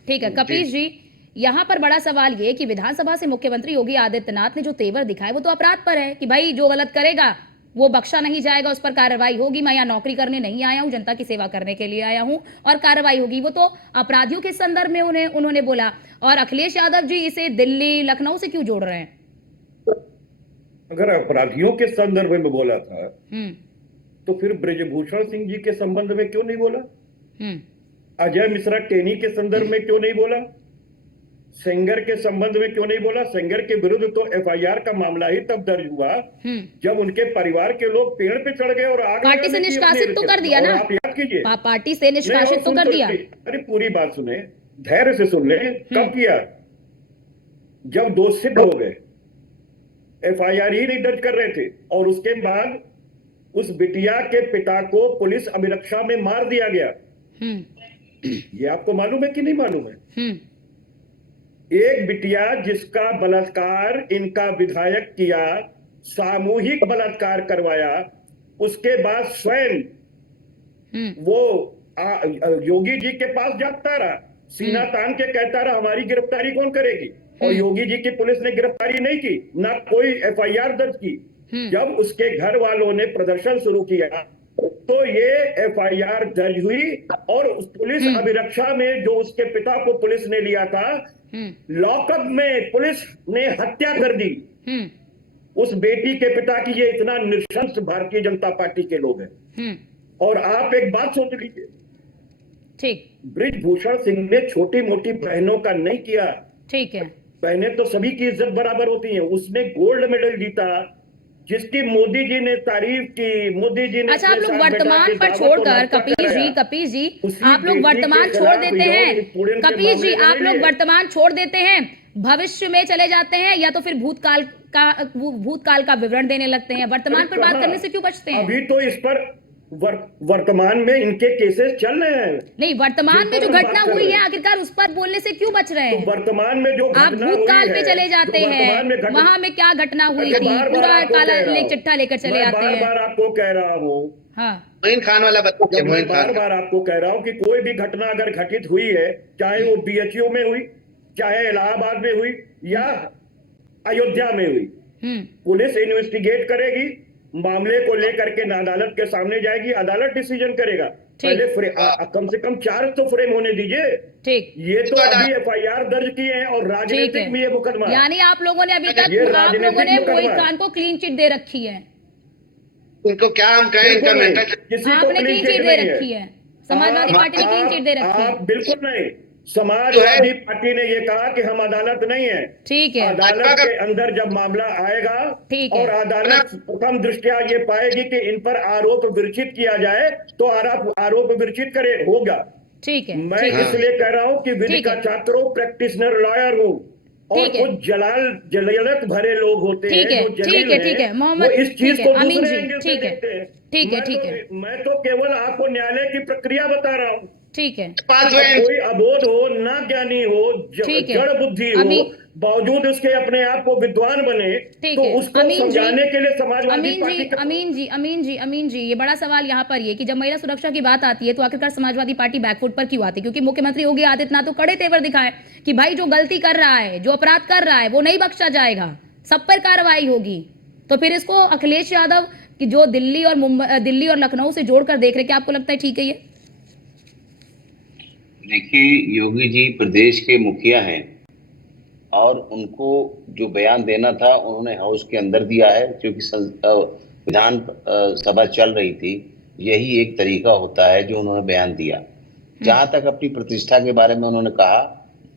ठीक है कपीश जी, यहाँ पर बड़ा सवाल ये कि विधानसभा से मुख्यमंत्री योगी आदित्यनाथ ने जो तेवर दिखाए वो तो अपराध पर है कि भाई जो गलत करेगा वो बख्शा नहीं जाएगा, उस पर कार्रवाई होगी। मैं यहाँ नौकरी करने नहीं आया हूँ, जनता की सेवा करने के लिए आया हूँ और कार्रवाई होगी। वो तो अपराधियों के संदर्भ में उन्होंने बोला। और अखिलेश यादव जी इसे दिल्ली लखनऊ से क्यों जोड़ रहे हैं? अगर अपराधियों के संदर्भ में बोला था तो फिर ब्रजभूषण सिंह जी के संबंध में क्यों नहीं बोला? अजय मिश्रा टेनी के संदर्भ में क्यों नहीं बोला? सेंगर के संबंध में क्यों नहीं बोला? सेंगर के विरुद्ध तो एफआईआर का मामला ही तब दर्ज हुआ जब उनके परिवार के लोग पेड़ पे चढ़ गए और आग पार्टी से लगाने की निष्कासित अपनी- तो कर दिया और ना? आप याद कीजिए, पार्टी से निष्कासित तो कर दिया। अरे पूरी बात सुने, धैर्य से सुन ले। कब किया? जब दोष सिद्ध हो गए, एफआईआर ही नहीं दर्ज कर रहे थे, और उसके बाद उस बिटिया के पिता को पुलिस अभिरक्षा में मार दिया गया। ये आपको मालूम है कि नहीं मालूम है? एक बिटिया जिसका बलात्कार इनका विधायक किया, सामूहिक बलात्कार करवाया, उसके बाद स्वयं वो योगी जी के पास जाता रहा, सीना तान के कहता रहा हमारी गिरफ्तारी कौन करेगी, और योगी जी की पुलिस ने गिरफ्तारी नहीं की, ना कोई एफआईआर दर्ज की। जब उसके घर वालों ने प्रदर्शन शुरू किया तो ये एफआईआर दर्ज हुई, और उस पुलिस अभिरक्षा में जो उसके पिता को पुलिस ने लिया था, लॉकअप में पुलिस ने हत्या कर दी उस बेटी के पिता की। ये इतना नृशंस भारतीय जनता पार्टी के लोग हैं। और आप एक बात सोच लीजिए, ठीक, ब्रिजभूषण सिंह ने छोटी मोटी बहनों का नहीं किया। ठीक है, बहनें तो सभी की इज्जत बराबर होती हैं। उसने गोल्ड मेडल जीता, जिसकी मोदी जी ने तारीफ की, मोदी जी ने। अच्छा, आप लोग वर्तमान पर छोड़कर कपीश जी आप लोग वर्तमान छोड़ देते हैं। कपीश जी आप लोग वर्तमान छोड़ देते हैं, भविष्य में चले जाते हैं, या तो फिर भूतकाल का विवरण देने लगते हैं। वर्तमान पर बात करने से क्यों बचते हैं? अभी तो इस पर वर्तमान में इनके केसेस चल रहे हैं। नहीं, वर्तमान में जो घटना हुई है आखिरकार उस पर बोलने से क्यों बच रहे हैं? तो वर्तमान में जो आप भूतकाल पे चले जाते हैं, वहां में क्या घटना हुई थी, पूरा काला चिट्ठा लेकर चले आते हैं। बार आपको कह रहा हूँ, हाँ, मोइन खान वाला बता। मैं बार बार आपको कह रहा हूँ कि कोई भी घटना अगर घटित हुई है, चाहे वो बीएचयू में हुई, चाहे इलाहाबाद में हुई या अयोध्या में हुई। पुलिस इन्वेस्टिगेट करेगी, मामले को लेकर के अदालत के सामने जाएगी, अदालत डिसीजन करेगा। पहले कम से कम 4 तो फ्रेम होने दीजिए। ठीक, ये तो अभी एफआईआर दर्ज किए हैं और राजनीतिक में ये मुकदमा, यानी आप लोगों ने अभी ये तक आप लोगों राजनीतिक ने मुकदमा मोहित है। खान को क्लीन चिट दे रखी है। उनको क्या हम कहें, इनका बिल्कुल नहीं, मेंटल किसी को आपने क्लीन चिट दे नहीं रखी है, समाजवादी पार्टी ने क्लीन चिट दे रखी है। आप बिल्कुल नहीं, समाजवादी पार्टी ने ये कहा कि हम अदालत नहीं है। ठीक है, अदालत के अंदर जब मामला आएगा ठीक है। और अदालत प्रथम दृष्टया ये पाएगी कि इन पर आरोप विरचित किया जाए तो आरोप विरचित करे होगा। ठीक है, मैं ठीक है, इसलिए कह रहा हूं कि विधि ठीक का है। छात्र हूं, प्रैक्टिशनर लॉयर हूं, और ठीक है। कुछ जलालत भरे लोग होते हैं ठीक है, जो जलील ठीक है, हैं, ठीक है, वो मोहम्मद, इस चीज ठीक को है, अमीन दूसरे जी, एंगल से ठीक है, देखते हैं। ठीक है, ठीक है, मैं तो केवल आपको न्यायालय की प्रक्रिया बता रहा हूं। ठीक है, कोई अबोध हो, ना ज्ञानी हो, ठीक है। जड़ बुद्धि हो, अमीन, बावजूद उसके अपने आप को विद्वान बने, ठीक तो है। उसको अमीन जी, समझाने के लिए समाजवादी अमीन पार्टी जी, अमीन जी, अमीन जी, ये बड़ा सवाल यहाँ पर ये कि जब महिला सुरक्षा की बात आती है तो आखिरकार समाजवादी पार्टी बैकफुट पर क्यों आती है? क्योंकि मुख्यमंत्री योगी आदित्यनाथ तो कड़े तेवर दिखाए कि भाई जो गलती कर रहा है, जो अपराध कर रहा है, वो नहीं बख्शा जाएगा, सब पर कार्रवाई होगी। तो फिर इसको अखिलेश यादव की जो दिल्ली और लखनऊ से जोड़कर देख रहे, क्या आपको लगता है ठीक है ये? देखिए, योगी जी प्रदेश के मुखिया हैं और उनको जो बयान देना था उन्होंने हाउस के अंदर दिया है, क्योंकि विधान सभा चल रही थी। यही एक तरीका होता है जो उन्होंने बयान दिया। जहां तक अपनी प्रतिष्ठा के बारे में उन्होंने कहा,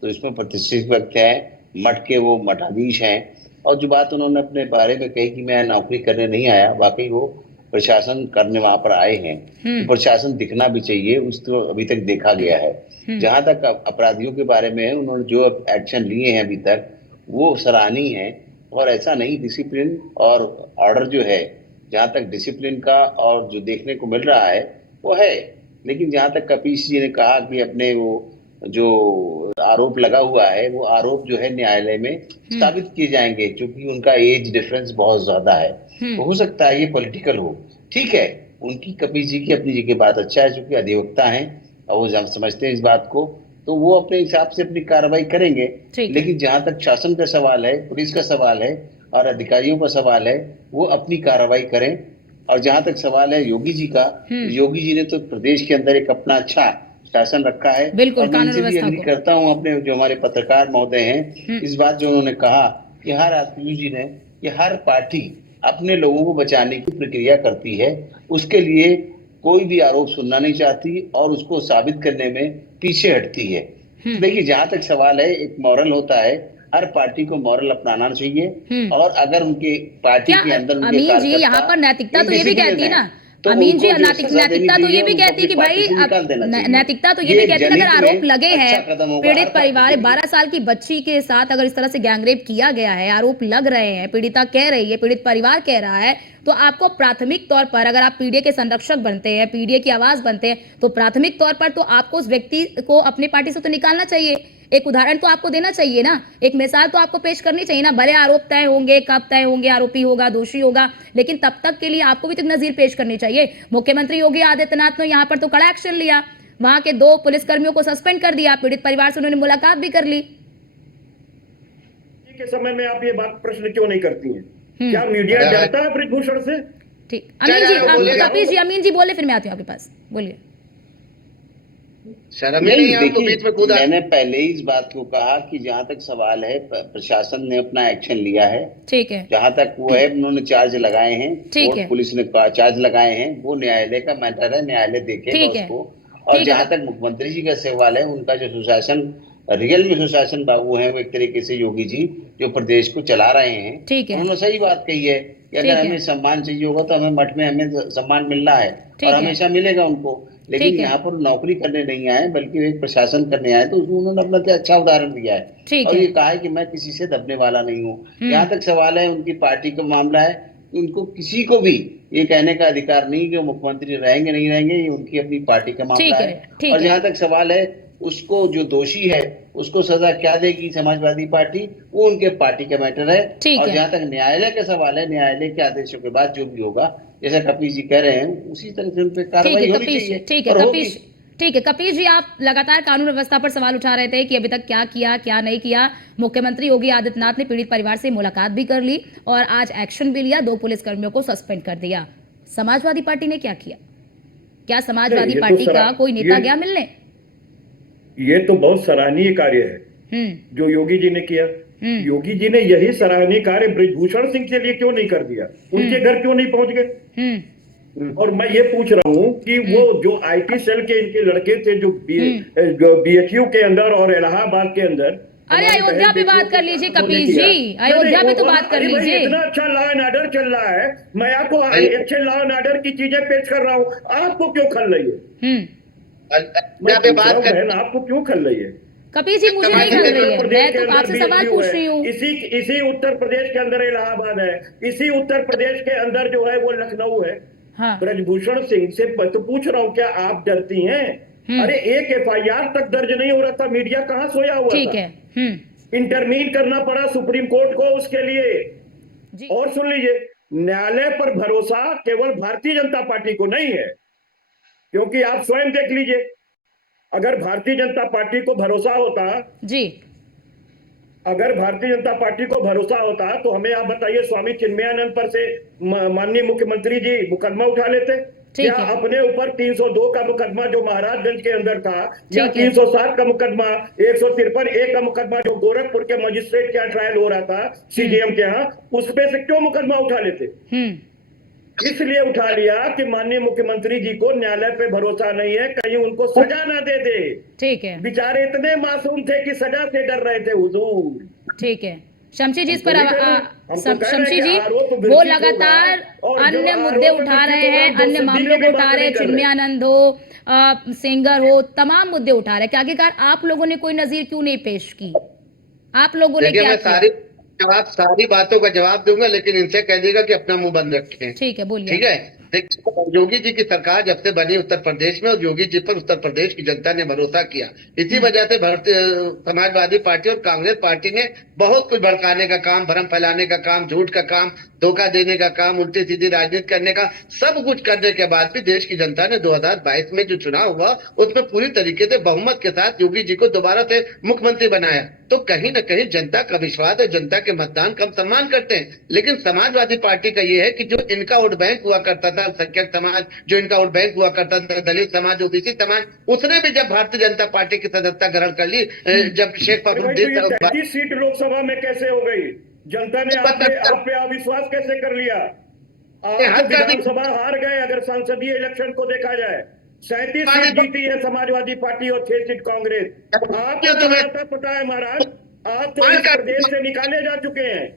तो इसमें प्रतिष्ठित व्यक्ति हैं, मठ के वो मठाधीश हैं, और जो बात उन्होंने अपने बारे में कही कि मैं नौकरी करने नहीं आया, वाकई वो प्रशासन करने वहां पर आए हैं। तो प्रशासन दिखना भी चाहिए, उसको अभी तक देखा गया है। जहां तक अपराधियों के बारे में है, उन्होंने जो एक्शन लिए हैं अभी तक वो सराहनीय है। और ऐसा नहीं, डिसिप्लिन और ऑर्डर जो है, जहां तक डिसिप्लिन का और जो देखने को मिल रहा है वो है। लेकिन जहां तक कपीश जी ने कहा कि अपने वो जो आरोप लगा हुआ है, वो आरोप जो है न्यायालय में साबित किए जाएंगे, क्योंकि उनका एज डिफरेंस बहुत ज्यादा है। तो हो सकता है ये पॉलिटिकल हो, ठीक है। उनकी कपीश जी की अपनी जगह बात अच्छा है, क्योंकि अधिवक्ता हैं और वो समझते हैं इस बात को, तो वो अपने हिसाब से अपनी कार्रवाई करेंगे। लेकिन जहां तक शासन का सवाल है, पुलिस का सवाल है और अधिकारियों का सवाल है, वो अपनी कार्रवाई करें। और जहां तक सवाल है योगी जी का, योगी जी ने तो प्रदेश के अंदर एक अपना अच्छा शासन रखा है। बिल्कुल, और मैं इनसे भी एग्री को करता हूँ, अपने जो हमारे पत्रकार महोदय हैं, इस बात जो उन्होंने कहा कि पीयूष जी ने कि हर पार्टी अपने लोगों को बचाने की प्रक्रिया करती है, उसके लिए कोई भी आरोप सुनना नहीं चाहती और उसको साबित करने में पीछे हटती है। देखिए, जहां तक सवाल है, एक मॉरल होता है, हर पार्टी को मॉरल अपनाना चाहिए। और अगर उनके पार्टी के अंदर उनके अमीन जी, यहाँ पर नैतिकता तो ये भी कहती है ना, तो अमीन जी, उनको जो सजा देनी नैतिकता तो ये भी चाहिए, कहती है कि उनको भाई अपनी पार्टी से निकाल देना चाहिए। नैतिकता तो ये ये भी कहती है कि अगर जनहित आरोप में लगे अच्छा हैं, कदम होगा पीड़ित हर पार्टी परिवार के लिए। 12 साल की बच्ची के साथ अगर इस तरह से गैंगरेप किया गया है, आरोप लग रहे हैं, पीड़िता कह रही है, पीड़ित परिवार कह रहा है, तो आपको प्राथमिक तौर पर, अगर आप पीड़ित के संरक्षक बनते हैं, पीड़ित की आवाज बनते हैं, तो प्राथमिक तौर पर तो आपको उस व्यक्ति को अपनी पार्टी से तो निकालना चाहिए। एक उदाहरण तो आपको देना चाहिए ना, एक मिसाल तो आपको पेश करनी चाहिए ना। भले आरोप तय होंगे, कब तय होंगे, आरोपी होगा, दोषी होगा, लेकिन तब तक के लिए आपको भी तो नजीर पेश करनी चाहिए। मुख्यमंत्री योगी आदित्यनाथ ने यहाँ पर तो कड़ा एक्शन लिया, वहां के 2 पुलिसकर्मियों को सस्पेंड कर दिया, पीड़ित परिवार से उन्होंने मुलाकात भी कर ली। के समय में आप ये बात प्रश्न क्यों नहीं करती हैं? क्या मीडिया डरता है ब्रिजभूषण से? ठीक, अमीन जी, कपीश जी, अमीन जी बोले, फिर मैं आती हूँ आपके पास, बोलिए। शर्म ही नहीं आपको, बीच में कूदा। मैंने पहले ही इस बात को कहा कि जहां तक सवाल है, प्रशासन ने अपना एक्शन लिया है, ठीक है, जहां तक वो है, उन्होंने चार्ज लगाए हैं, ठीक है, पुलिस ने चार्ज लगाए हैं, वो न्यायालय का मैटर है, न्यायालय देखेगा उसको। और जहां तक मुख्यमंत्री जी का सवाल है, उनका जो सुशासन, रियल में सुशासन बाबू है, वो एक तरीके से योगी जी जो प्रदेश को चला रहे हैं, उन्होंने सही बात कही है कि अगर हमें सम्मान चाहिए होगा तो हमें मठ में हमें सम्मान मिलना है और हमेशा मिलेगा उनको। लेकिन यहाँ पर नौकरी करने नहीं आए, बल्कि एक प्रशासन करने आए, तो उन्होंने अपना क्या अच्छा उदाहरण दिया है और ये कहा है कि मैं किसी से दबने वाला नहीं हूँ। यहाँ तक सवाल है, उनकी पार्टी का मामला है, उनको किसी को भी ये कहने का अधिकार नहीं कि वो मुख्यमंत्री रहेंगे नहीं रहेंगे, ये उनकी अपनी पार्टी का मामला है। और जहाँ तक सवाल है, उसको जो दोषी है उसको सजा क्या देगी समाजवादी पार्टी, वो उनके पार्टी का मैटर है। और जहाँ तक न्यायालय का सवाल है, न्यायालय के आदेशों के बाद जो भी होगा, जैसा कपीश जी कह रहे हैं, उसी तरह से उन पर कार्रवाई होनी चाहिए। ठीक है कपीश, ठीक है कपिल जी, आप लगातार कानून व्यवस्था पर सवाल उठा रहे थे कि अभी तक क्या किया क्या नहीं किया। मुख्यमंत्री योगी आदित्यनाथ ने पीड़ित परिवार से मुलाकात भी कर ली और आज एक्शन भी लिया, 2 पुलिसकर्मियों को सस्पेंड कर दिया। समाजवादी पार्टी ने क्या किया? क्या समाजवादी नहीं, ये तो पार्टी का कोई नेता गया मिलने? ये तो बहुत सराहनीय कार्य है जो योगी जी ने किया। योगी जी ने यही सराहनीय कार्य बृजभूषण सिंह के लिए क्यों नहीं कर दिया? उनके घर क्यों नहीं पहुंच गए? और मैं ये पूछ रहा हूँ कि वो जो आईटी सेल के इनके लड़के थे जो बीएचयू के अंदर और इलाहाबाद के अंदर, अरे अयोध्या पे बात कर लीजिए कपिल जी, अयोध्या पे तो बात कर लीजिए। इतना अच्छा लॉ एंड ऑर्डर चल रहा है, मैं आपको अच्छे लॉ एंड ऑर्डर की चीजें पेश कर रहा हूँ, आपको क्यों खल रही है? आपको क्यों खल रही है? कपिल जी मुझे नहीं खल रही है, मैं तो आपसे सवाल पूछ रही हूँ। इसी उत्तर प्रदेश के अंदर इलाहाबाद है, इसी उत्तर प्रदेश के अंदर जो है वो लखनऊ है। हाँ। ब्रजभूषण सिंह से तो पूछ रहा हूँ, क्या आप डरती हैं? अरे एक एफआईआर तक दर्ज नहीं हो रहा था, मीडिया कहाँ सोया हुआ था? ठीक है। इंटरमीन करना पड़ा सुप्रीम कोर्ट को उसके लिए जी। और सुन लीजिए, न्यायालय पर भरोसा केवल भारतीय जनता पार्टी को नहीं है, क्योंकि आप स्वयं देख लीजिए, अगर भारतीय जनता पार्टी को भरोसा होता जी, अगर भारतीय जनता पार्टी को भरोसा होता तो हमें आप बताइए, स्वामी चिन्मयानंद पर से माननीय मुख्यमंत्री जी मुकदमा उठा लेते? क्या अपने ऊपर 302 का मुकदमा जो महाराजगंज के अंदर था, या 307 का मुकदमा, 153A का मुकदमा जो गोरखपुर के मजिस्ट्रेट के यहाँ ट्रायल हो रहा था सीजेएम के यहाँ, उस पे से क्यों मुकदमा उठा लेते? इसलिए उठा लिया कि माननीय मुख्यमंत्री जी को न्यायालय पे भरोसा नहीं है, कहीं उनको सजा ना दे दे। ठीक है, बेचारे इतने मासूम थे कि सजा से डर रहे थे हुजूर। ठीक है शमशी जी, इस पर शमशी जी वो लगातार अन्य मुद्दे उठा रहे हैं, अन्य मामलों को उठा रहे हैं, चिन्मयानंद हो, सेंगर हो, तमाम मुद्दे उठा रहे हैं कि आखिरकार आप लोगों ने कोई नजीर क्यों नहीं पेश की? आप लोगों ने क्या किया? सारी बातों का जवाब दूंगा, लेकिन इनसे कह देगा कि अपना मुंह बंद रखें। ठीक है, बोलिए। ठीक है, देखिए योगी जी की सरकार जब से बनी उत्तर प्रदेश में, और योगी जी पर उत्तर प्रदेश की जनता ने भरोसा किया, इसी वजह से भारतीय समाजवादी पार्टी और कांग्रेस पार्टी ने बहुत कुछ भड़काने का काम, भ्रम फैलाने का काम, झूठ का काम, धोखा देने का काम, उल्टी सीधी राजनीति करने का, सब कुछ करने के बाद भी देश की जनता ने 2022 में जो चुनाव हुआ उसमें पूरी तरीके से बहुमत के साथ योगी जी को दोबारा से मुख्यमंत्री बनाया। तो कहीं ना कहीं जनता का विश्वास है, जनता के मतदान का हम सम्मान करते हैं, लेकिन समाजवादी पार्टी का ये है कि जो इनका वोट बैंक हुआ करता था, अल्पसंख्यक समाज जो इनका वोट बैंक हुआ करता था, दलित समाज, ओबीसी समाज, उसने भी जब भारतीय जनता पार्टी की सदस्यता ग्रहण कर ली, जब शेख फखरुद्दीन 33 सीट लोकसभा में कैसे हो गई? जनता ने आप पे अविश्वास कैसे कर लिया? आप विधानसभा हार गए अगर संसदीय इलेक्शन को देखा जाए। 37 सीट जीती है समाजवादी पार्टी और 6 सीट कांग्रेस। आपको पता है महाराज, आप तो इस प्रदेश से निकाले जा चुके हैं।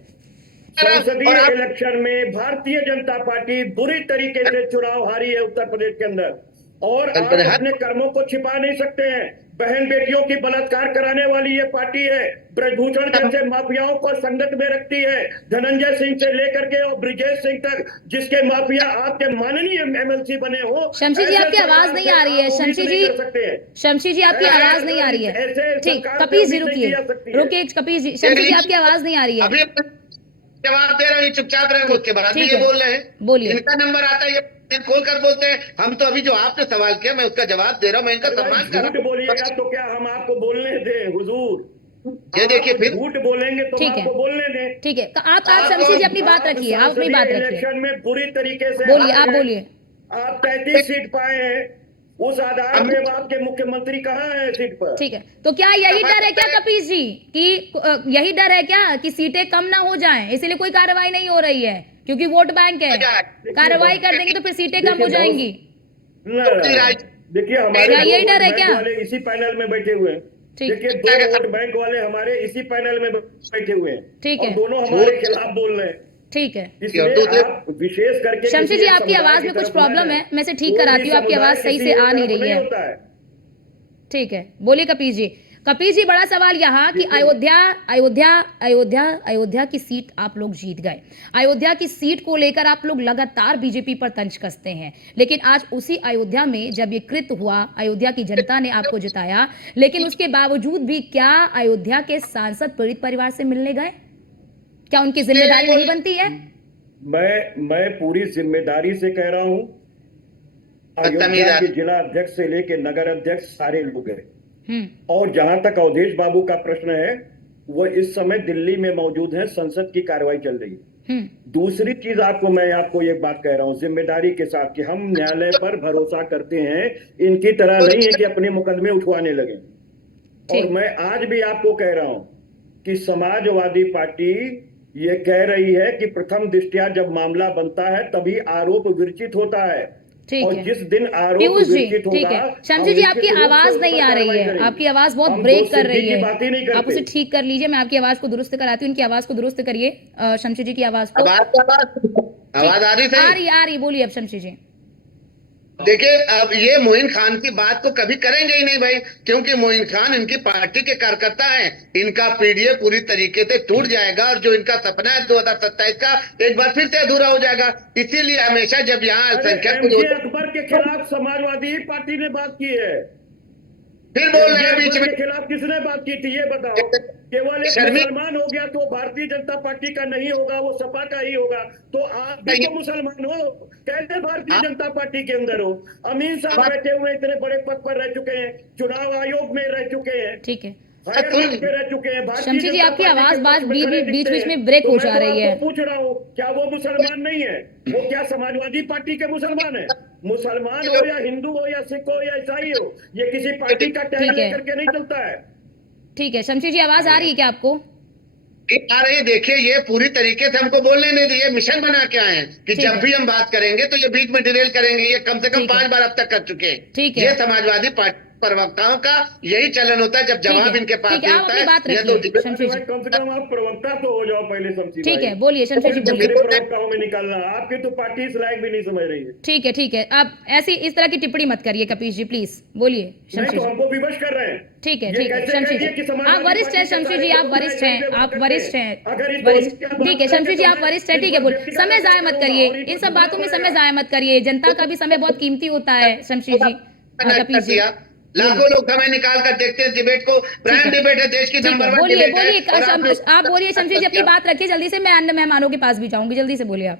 संसदीय इलेक्शन में भारतीय जनता पार्टी बुरी तरीके से चुनाव हारी है उत्तर प्रदेश के अंदर, और आप अपने कर्मों को छिपा नहीं सकते हैं। बहन बेटियों की बलात्कार कराने वाली ये पार्टी है, ब्रजभूषण जैसे माफियाओं को संगत में रखती है, धनंजय सिंह से लेकर के और ब्रिजेश सिंह तक, जिसके माफिया आपके माननीय एमएलसी बने हो। शमशी जी आपकी आवाज नहीं आ रही है। शमशी जी आपकी आवाज नहीं आ रही है। ठीक, कपिल जी रुकिए कपिल जी, शमशी जी आपकी आवाज नहीं आ रही है। जवाब दे रहे हैं, चुपचाप रहे, उसके बाद ये बोल रहे हैं, बोलिए। इनका नंबर आता है, ये खोल कर बोलते हैं। हम तो अभी जो आपने सवाल किया मैं उसका जवाब दे रहा हूँ, मैं इनका सम्मान कर रहा हूँ। झूठ बोलिएगा तो क्या हम आपको बोलने दें हुजूर? ये देखिए, फिर झूठ बोलेंगे तो आपको बोलने दें। ठीक है, आप शमशी जी अपनी बात रखिए, आप अपनी बात रखिए। इलेक्शन में पूरी तरीके से बोलिए, आप बोलिए। आप 33 सीट पाए हैं, उस आधार में आपके मुख्यमंत्री कहाँ है सीट पर? ठीक है, तो क्या यही डर है क्या कपिल जी, कि यही डर है क्या कि सीटें कम ना हो जाएं, इसीलिए कोई कार्रवाई नहीं हो रही है? क्योंकि वोट बैंक है, कार्रवाई कर देंगे तो फिर सीटें कम हो जाएंगी। देखिए हमारे यही डर है क्या? वाले इसी पैनल में बैठे हुए हैं। देखिए 2 वोट बैंक वाले हमारे इसी पैनल में बैठे हुए हैं। ठीक है, दोनों हमारे खिलाफ बोल रहे हैं। ठीक है, आप विशेष करके शमशी जी आपकी आवाज में कुछ प्रॉब्लम है, मैं से ठीक कराती हूँ, आपकी आवाज सही से आ नहीं रही है। ठीक है, बोलिए कपिल जी। कपिल जी, बड़ा सवाल यहाँ कि अयोध्या की सीट आप लोग जीत गए। अयोध्या की सीट को लेकर आप लोग लगातार बीजेपी पर तंज कसते हैं, लेकिन आज उसी अयोध्या में जब ये कृत्य हुआ, अयोध्या की जनता ने आपको जिताया, लेकिन उसके बावजूद भी क्या अयोध्या के सांसद पीड़ित परिवार से मिलने गए? क्या उनकी जिम्मेदारी नहीं बनती है? मैं पूरी जिम्मेदारी से कह रहा हूं अयोध्या के जिला अध्यक्ष से लेके नगर अध्यक्ष सारे लोग हैं। हम्म और जहां तक अवधेश बाबू का प्रश्न है, वो इस समय दिल्ली में मौजूद है, संसद की कार्रवाई चल रही है। दूसरी चीज आपको ये बात कह रहा हूं जिम्मेदारी के साथ कि हम न्यायालय पर भरोसा करते हैं, इनकी तरह नहीं है कि अपने मुकदमे उठवाने लगे। और मैं आज भी आपको कह रहा हूं कि समाजवादी पार्टी ये कह रही है कि प्रथम दृष्टया जब मामला बनता है तभी आरोप विरचित होता है। ठीक और है जिस दिन आरोप पीयूष जी, विरचित ठीक होगा, है शमशी जी, हम आपकी निश्चित रूप से आवाज उस नहीं पर आ रही कार्रवाई है, करेंगे। आपकी आवाज बहुत हम ब्रेक दोष कर सिद्धि रही की है, बात ही नहीं आप उसे करते। ठीक कर लीजिए, मैं आपकी आवाज को दुरुस्त कराती हूँ, इनकी आवाज को दुरुस्त करिए, शमशी जी की आवाज को। आवाज आ रही थी? आ रही, बोलिए अब शमशी जी। देखिए, अब ये मोइन खान की बात तो कभी करेंगे ही नहीं भाई, क्योंकि मोइन खान इनकी पार्टी के कार्यकर्ता हैं। इनका पीडीए पूरी तरीके से टूट जाएगा और जो इनका सपना है 2027 का, एक बार फिर से अधूरा हो जाएगा। इसीलिए हमेशा जब यहाँ अल्पसंख्यक एमजे अकबर के खिलाफ समाजवादी पार्टी ने बात की है। फिर बोल रहे हैं बीच के में खिलाफ किसने बात की थी ये बताओ। केवल एक शर्मी मुसलमान हो गया तो भारतीय जनता पार्टी का नहीं होगा, वो सपा का ही होगा। तो आप भी तो मुसलमान हो, कैसे भारतीय जनता पार्टी के अंदर हो? अमीन साहब बैठे हुए इतने बड़े पद पर रह चुके हैं, चुनाव आयोग में रह चुके हैं, ठीक है हायर कोर्ट पे रह चुके हैं। शमशी जी, आपकी आवाज बीच बीच में ब्रेक हो जा रही है। पूछ रहा हूँ, क्या वो मुसलमान नहीं है? वो क्या समाजवादी पार्टी के मुसलमान है? मुसलमान हो या हिंदू हो या सिख हो या ईसाई हो, ये किसी पार्टी का टैग लेकर के नहीं चलता है। ठीक है शमशी जी, आवाज आ रही है क्या आपको? आ रही, देखिए ये पूरी तरीके से हमको बोलने नहीं दिए, मिशन बना के आए हैं कि जब भी हम बात करेंगे तो ये बीच में डिरेल करेंगे। ये कम से कम 5 बार अब तक कर चुके हैं। ठीक है। ये समाजवादी पार्टी प्रवक्ताओं का यही चलन होता है, जब जवाब इनके पास नहीं होता है। ये तो शमशी जी, कम से कम आप प्रवक्ता तो हो जाओ पहले शमशी ठीक भाई। है बोलिए शमशी जी, बोलिए। मेरे प्रवक्ताओं में निकालना, आपकी तो पार्टी इस लायक भी नहीं समझ रही है। ठीक है आप ऐसी इस तरह की टिप्पणी मत करिए कपीश जी, प्लीज बोलिए शमशी तो जी। हमको विवश कर रहे हैं। ठीक है कैसे शमशी कहिए कि जी, समाजवादी आप वरिष्ठ हैं पार्टी के शमशी जी, सारे आप लोग वरिष्ठ हैं, आप करते वरिष्ठ हैं। हैं, अगर इस वरिष्ठ, बात ठीक है शमशी जी, आप करेंगे, वरिष्ठ हैं, ठीक है तो बोलिए। समय जाया मत करिए, इन सब बातों में समय जाया मत करिए, जनता का भी समय बहुत कीमती होता है शमशी जी। कपीश जी, लाखों लोग समय निकाल कर देखते हैं डिबेट को, प्राइम डिबेट है, देश की नंबर 1 बोलिए डिबेट है। आप बोलिए शमशी जी, अपनी बात रखिए जल्दी से, मैं अन्य मेहमानों के पास भी जाऊंगी, जल्दी से बोलिए आप।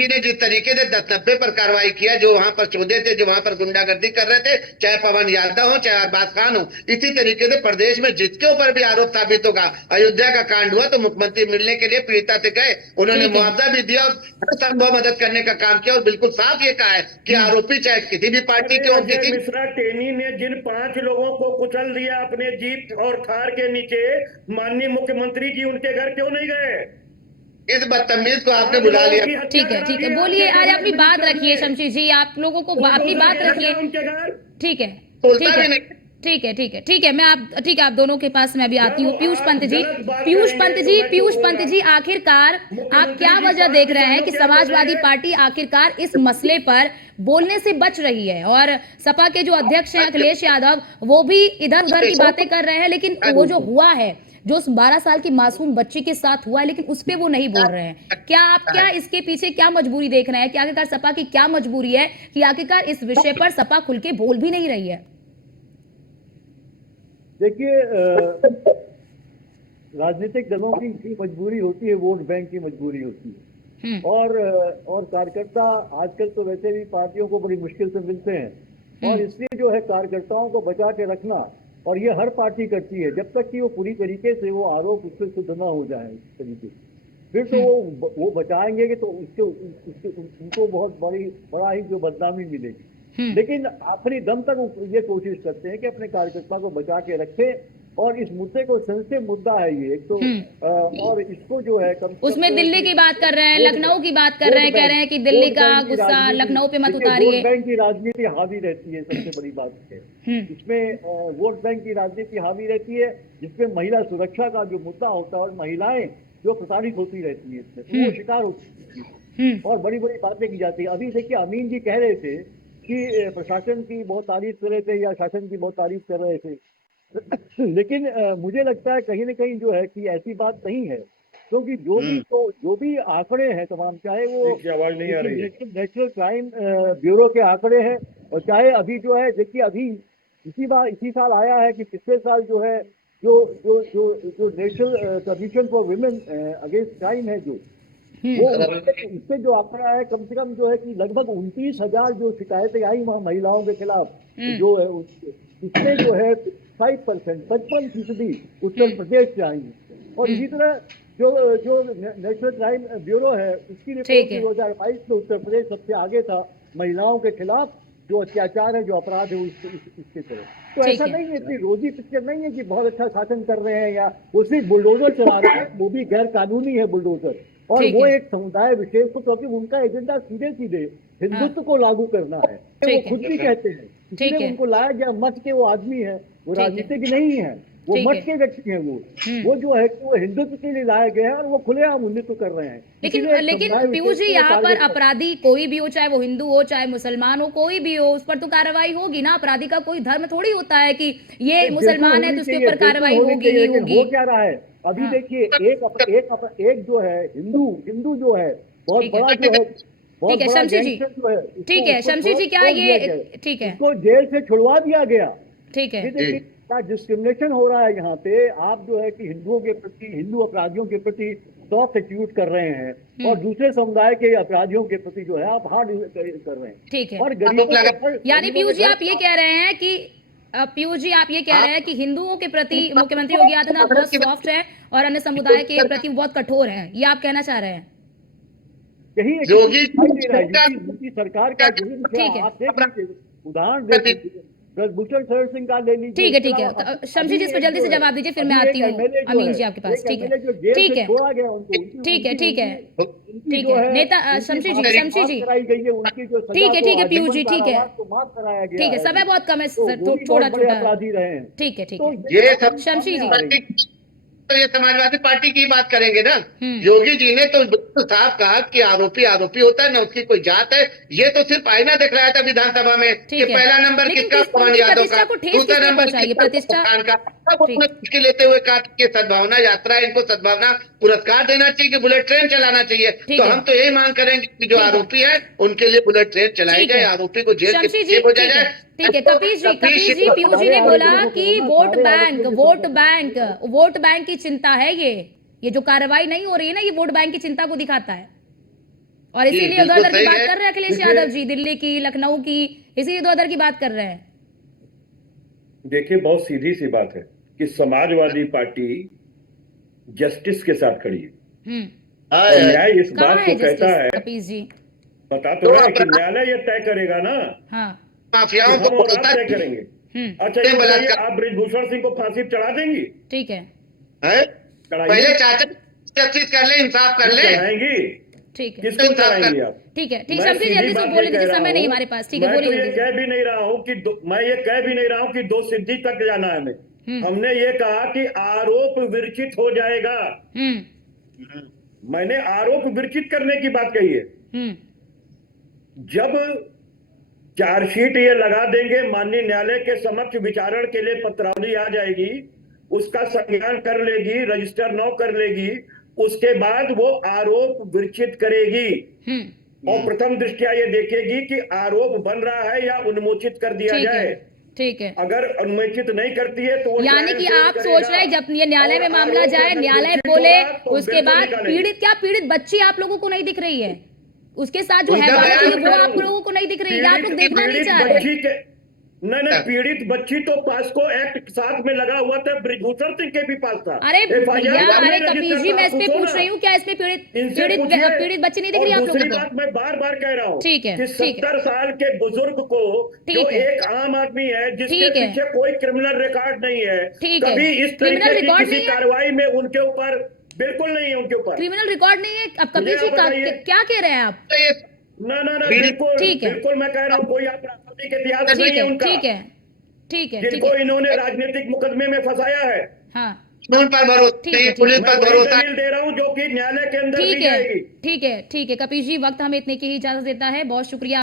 ने जिस तरीके से 10-90 पर कार्रवाई किया, जो वहां पर चौधे थे, जो वहां पर गुंडागर्दी कर रहे थे, चाहे पवन यादव हो चाहे अरबाज खान हो, इसी तरीके से प्रदेश में जिसके ऊपर भी आरोप साबित होगा। अयोध्या का कांड हुआ तो मुख्यमंत्री मिलने के लिए पीड़िता से गए, उन्होंने मुआवजा भी दिया और हर संभव मदद करने का काम किया, और बिल्कुल साफ ये कहा है कि आरोपी चाहे किसी भी पार्टी के हो, किसी मिश्रा टेनी ने जिन 5 लोगों को कुचल दिया अपने जीप और थार के नीचे, माननीय मुख्यमंत्री जी उनके घर क्यों नहीं गए? इस बदतमीज को आपने बुला लिया। ठीक है बोलिए, अरे अपनी बात रखिए शमशी जी, आप लोगों को अपनी बात रखिए। ठीक है मैं आप दोनों के पास मैं भी आती हूँ। पीयूष पंत जी, आखिरकार आप क्या वजह देख रहे हैं कि समाजवादी पार्टी आखिरकार इस मसले पर बोलने से बच रही है, और सपा के जो अध्यक्ष हैं अखिलेश यादव, वो भी इधर उधर की बातें कर रहे हैं, लेकिन वो जो हुआ है, जो उस 12 साल की मासूम बच्ची के साथ हुआ है, लेकिन उस पे वो नहीं बोल रहे हैं। क्या इसके पीछे क्या मजबूरी देख रहे हैं कि आखिरकार सपा की क्या मजबूरी है कि आखिरकार इस विषय पर सपा खुल के बोल भी नहीं रही है? देखिए, राजनीतिक दलों की मजबूरी होती है, वोट बैंक की मजबूरी होती है। और कार्यकर्ता आजकल तो वैसे भी पार्टियों को बड़ी मुश्किल से मिलते हैं, और इसलिए जो है कार्यकर्ताओं को बचा के रखना, और ये हर पार्टी करती है, जब तक कि वो पूरी तरीके से वो आरोप उससे सिद्ध न हो जाए इस तरीके से, फिर तो वो बचाएंगे कि तो उनको बहुत बड़ा ही जो बदनामी मिलेगी। लेकिन आखिरी दम तक वो ये कोशिश करते हैं कि अपने कार्यकर्ता को बचा के रखें, और इस मुद्दे को सेंसिटिव मुद्दा है ये एक तो, और इसको जो है उसमें दिल्ली की बात कर रहे हैं, लखनऊ की बात कर रहे हैं, कह रहे हैं कि दिल्ली का गुस्सा लखनऊ पे मत उतारिए। वोट बैंक की राजनीति हावी रहती है, सबसे बड़ी बात है इसमें। वोट बैंक की राजनीति हावी रहती है, जिसमें महिला सुरक्षा का जो मुद्दा होता है, और महिलाएं जो प्रताड़ित होती रहती है, इसमें वो शिकार होती है, और बड़ी बड़ी बातें की जाती है। अभी देखिए, अमीन जी कह रहे थे कि प्रशासन की बहुत तारीफ कर रहे थे, या शासन की बहुत तारीफ कर रहे थे, लेकिन मुझे लगता है कहीं ना कहीं जो है कि ऐसी बात नहीं है, क्योंकि जो भी आंकड़े हैं तमाम, चाहे वो आवाज नहीं आ रही है, नेशनल क्राइम ब्यूरो के आंकड़े हैं, और चाहे अभी जो है, देखिए अभी इसी साल आया है कि पिछले साल जो है जो national commission for women against crime है, जो वो उससे जो आंकड़ा है कम से कम जो है कि लगभग 29,000 जो शिकायतें आई वहाँ महिलाओं के खिलाफ जो है उसमें जो है 55% उत्तर प्रदेश से आई है। और इसी तरह जो जो नेशनल क्राइम ब्यूरो है उसकी ठीक रिपोर्ट है। 2022 में उत्तर प्रदेश सबसे आगे था महिलाओं के खिलाफ जो अत्याचार है, जो अपराध है इसके तरफ। तो ठीक ऐसा है। नहीं है, इतनी रोजी पिक्चर नहीं है कि बहुत अच्छा शासन कर रहे हैं या वो सिर्फ बुलडोजर चला रहे हैं, वो भी गैर कानूनी है बुलडोजर। और ठीक वो है। एक समुदाय विशेष को, क्योंकि उनका एजेंडा सीधे सीधे हिंदुत्व को लागू करना है, वो ठीक है। खुद भी कहते हैं। ठीक इसलिए है। उनको लाया गया मत के वो आदमी है, वो ठीक है। राजनीतिक नहीं है, वो ठीक मत है। के व्यक्ति हैं। वो जो है कि वो हिंदुत्व के लिए लाए गए हैं और वो खुलेआम हिंदुत्व कर रहे हैं। लेकिन इसीलिए एक लेकिन समुदाय पीयूष विशेष जी, को वो यहाँ पर टारगेट कर- अपराधी कोई भी हो, चाहे वो हिंदू हो चाहे मुसलमान हो, कोई भी हो, उस पर तो कार्रवाई होगी ना। अपराधी का कोई धर्म थोड़ी होता है कि ये बिल्कुल मुसलमान है होनी तो उसके चाहिए, ऊपर बिल्कुल कार्रवाई होनी होगी चाहिए, ही लेकिन होगी। हो क्या रहा है अभी हाँ। देखिए, एक जो है हिंदू जो है बहुत ठीक है। बड़ा जो है बहुत ठीक है बड़ा शमशी जी। गैंगस्टर जो है, ठीक है शमशी जी, क्या ये ठीक है। इसको जेल से छुड़वा दिया गया। ठीक है। ये देखिए क्या डिस्क्रिमिनेशन हो रहा है यहाँ पे। आप जो है कि हिंदुओं के प्रति, हिंदू अपराधियों के प्रति सॉफ्ट एटीट्यूड कर रहे हैं और दूसरे समुदाय के अपराधियों के प्रति जो है आप हार्ड कर रहे हैं। ठीक है। और गरीबों के घर- यानी गरीबों पीयूष के जी घर- आप ये कह रहे हैं कि पीयूष जी आप ये कह रहे हैं कि हिंदुओं के प्रति मुख्यमंत्री योगी आदित्यनाथ बहुत सॉफ्ट है और अन्य समुदाय के प्रति बहुत कठोर है, ये आप कहना चाह रहे हैं? यही एक योगी दिखाई दे रहा है यूपी सरकार का यही विषय ठीक है। आप देख लीजिए, उदाहरण देख लीजिए, ब्रजभूषण शरण सिंह का ले लीजिए। ठीक है। ठीक इसके है अलावा तो शमशी जी, इस पर जल्दी से जवाब दीजिए, फिर मैं अभी आती एक हूँ MLA जो अमीन है, जी आपके पास। एक ठीक है। MLA जो जेल ठीक से है। छोड़ा गया उनको, उनकी- ठीक है। उनकी- ठीक है। उनकी ठीक जो है है नेता उनकी शमशी जी, माफ- शमशी माफ जी। कराई गई है, उनकी जो सजा ठीक है। को ठीक है पीयूष जी। आजीवन ठीक है। कारावास को माफ कराया गया ठीक है, समय बहुत कम है तो सर, वो भी थोड़ा बहुत बड़े छोटा। अपराधी रहे हैं। ठीक है। ठीक तो है। ये सब शमशी जी। सामने आ रही है। तो ये समाजवादी पार्टी की बात करेंगे ना। हम्म। योगी जी ने तो बिल्कुल साफ कहा कि आरोपी आरोपी होता है ना, उसकी कोई जात है। ये तो सिर्फ आईना दिखलाया था विधानसभा में कि ठीक है। पहला नंबर लेकिन किसका, किस पवन उनकी यादव प्रतिष्ठा का, को ठेस दूसरा किसने नंबर पहुंचाई है? किसका, प्रतिष्ठा खान का। अब ठीक। उन्होंने इसके लेते हुए कहा कि सद्भावना यात्रा है, इनको सद्भावना पुरस्कार देना चाहिए कि बुलेट ट्रेन चलाना चाहिए। ठीक तो है। हम तो यही मांग करेंगे कि जो ठीक है। आरोपी है उनके लिए बुलेट ट्रेन चलाई ठीक जाए, है। आरोपी को जेल के शमशी जी पीछे भेजा ठीक है। जाए। ठीक है। कपीश जी पीयूष जी ने बोला कि वोट बैंक वोट बैंक की चिंता है। ये जो कार्रवाई नहीं हो रही है ना, ये वोट बैंक की चिंता को दिखाता है और जी, इसीलिए बिल्कुल उधर की सही बात है। कर रहे हैं अखिलेश देखिए- यादव जी, दिल्ली की, लखनऊ की, इसीलिए उधर की बात कर रहे हैं। देखिए बहुत सीधी सी बात है कि समाजवादी पार्टी जस्टिस के साथ खड़ी है और न्याय इस कहाँ बात है को कहता जस्टिस है, कपीश जी? बता तो रहा है कि न्यायालय ये तय करेगा ना हाँ। कि माफियाओं को हम और आप बोलता तय है करेंगे। हम्म। अच्छा ये बताइए, बलात्कार- आप ब्रिजभूषण सिंह को फांसी पर चढ़ा देंगी? ठीक है। चढ़ाइए। पहले चाचा जस्टिस कर ले, इंसाफ कर ले। चढ़ाएंगी? ठीक है। किसको चढ़ाएंगी आप? ठीक है। ठीक मैं शमशी जी सीधी जल्दी से बात बोल ये लीजिए, कह रहा समय नहीं हूं, हमारे पास। ठीक है, मैं तो बोलिए ये जल्दी से। कह भी नहीं रहा हूं कि मैं ये कह भी नहीं रहा हूं कि 2 सिद्धि तक जाना है हमें। हमने ये कहा कि आरोप विरचित हो जाएगा। मैंने आरोप विरचित करने की बात कही है। जब चार्जशीट ये लगा देंगे, माननीय न्यायालय के समक्ष विचारण के लिए पत्रावली आ जाएगी, उसका संज्ञान कर लेगी, रजिस्टर 9 कर लेगी, उसके बाद वो आरोप विरचित करेगी और प्रथम दृष्टया ये देखेगी कि आरोप बन रहा है या उन्मोचित कर दिया ठीक है। जाए। ठीक है। अगर उन्मोचित नहीं करती है तो वो यानी ट्रायल कि फेस आप करेगा सोच रहे हैं जब ये न्यायालय में और मामला आरोप जाए, अगर न्यायालय विरचित बोले, होगा तो उसके बिल्कुल बाद निकालेंगे। पीड़ित बच्ची आप लोगों को नहीं दिख रही है, उसके साथ जो उनका हैवानियत बयान हुई वो आप लोगों को नहीं दिख रही है, आप लोग देखना नहीं चाह रहे। बच्ची के नहीं, पीड़ित बच्ची तो पास्को एक्ट साथ में लगा हुआ था, ब्रिजभूषण सिंह के भी पास था। अरे FIR भैया, हमने अरे रजिस्टर कपीश जी, मैं इस पे पूछो पूछ ना। रही हूँ, क्या इसमें पीड़ित इनसे पूछिए। पीड़ित बच्ची नहीं दिख रही और आप दूसरी लोगों बात को? मैं बार बार कह रहा हूँ ठीक है, कि ठीक है। 70 साल के बुजुर्ग को जो ठीक है। एक आम आदमी है जिसके ठीक है। पीछे कोई क्रिमिनल रिकॉर्ड नहीं है, ठीक है। कभी इस क्रिमिनल तरीके की रिकॉर्ड किसी नहीं है? कार्रवाई में उनके ऊपर बिल्कुल नहीं है, उनके ऊपर क्रिमिनल रिकॉर्ड नहीं है? अब मुझे कपीश जी आप बताइए। क्या कह रहे हैं आप? ना बिल्कुल ठीक है। बिल्कुल मैं कह रहा हूँ कोई आपराधिक इतिहास नहीं ठीक है है। उनका, ठीक है। ठीक है। ठीक जिनको है। इन्होंने राजनीतिक मुकदमे में फंसाया है। हाँ। कानून पर भरोसा ठीक है, नहीं, ठीक पुलिस मैं पर वही भरोसा दलील दे रहा हूँ जो कि न्यायालय के अंदर ठीक दी है। जाएगी। ठीक है। ठीक है कपीश जी, वक्त हमें इतने की ही इजाजत देता है, बहुत शुक्रिया।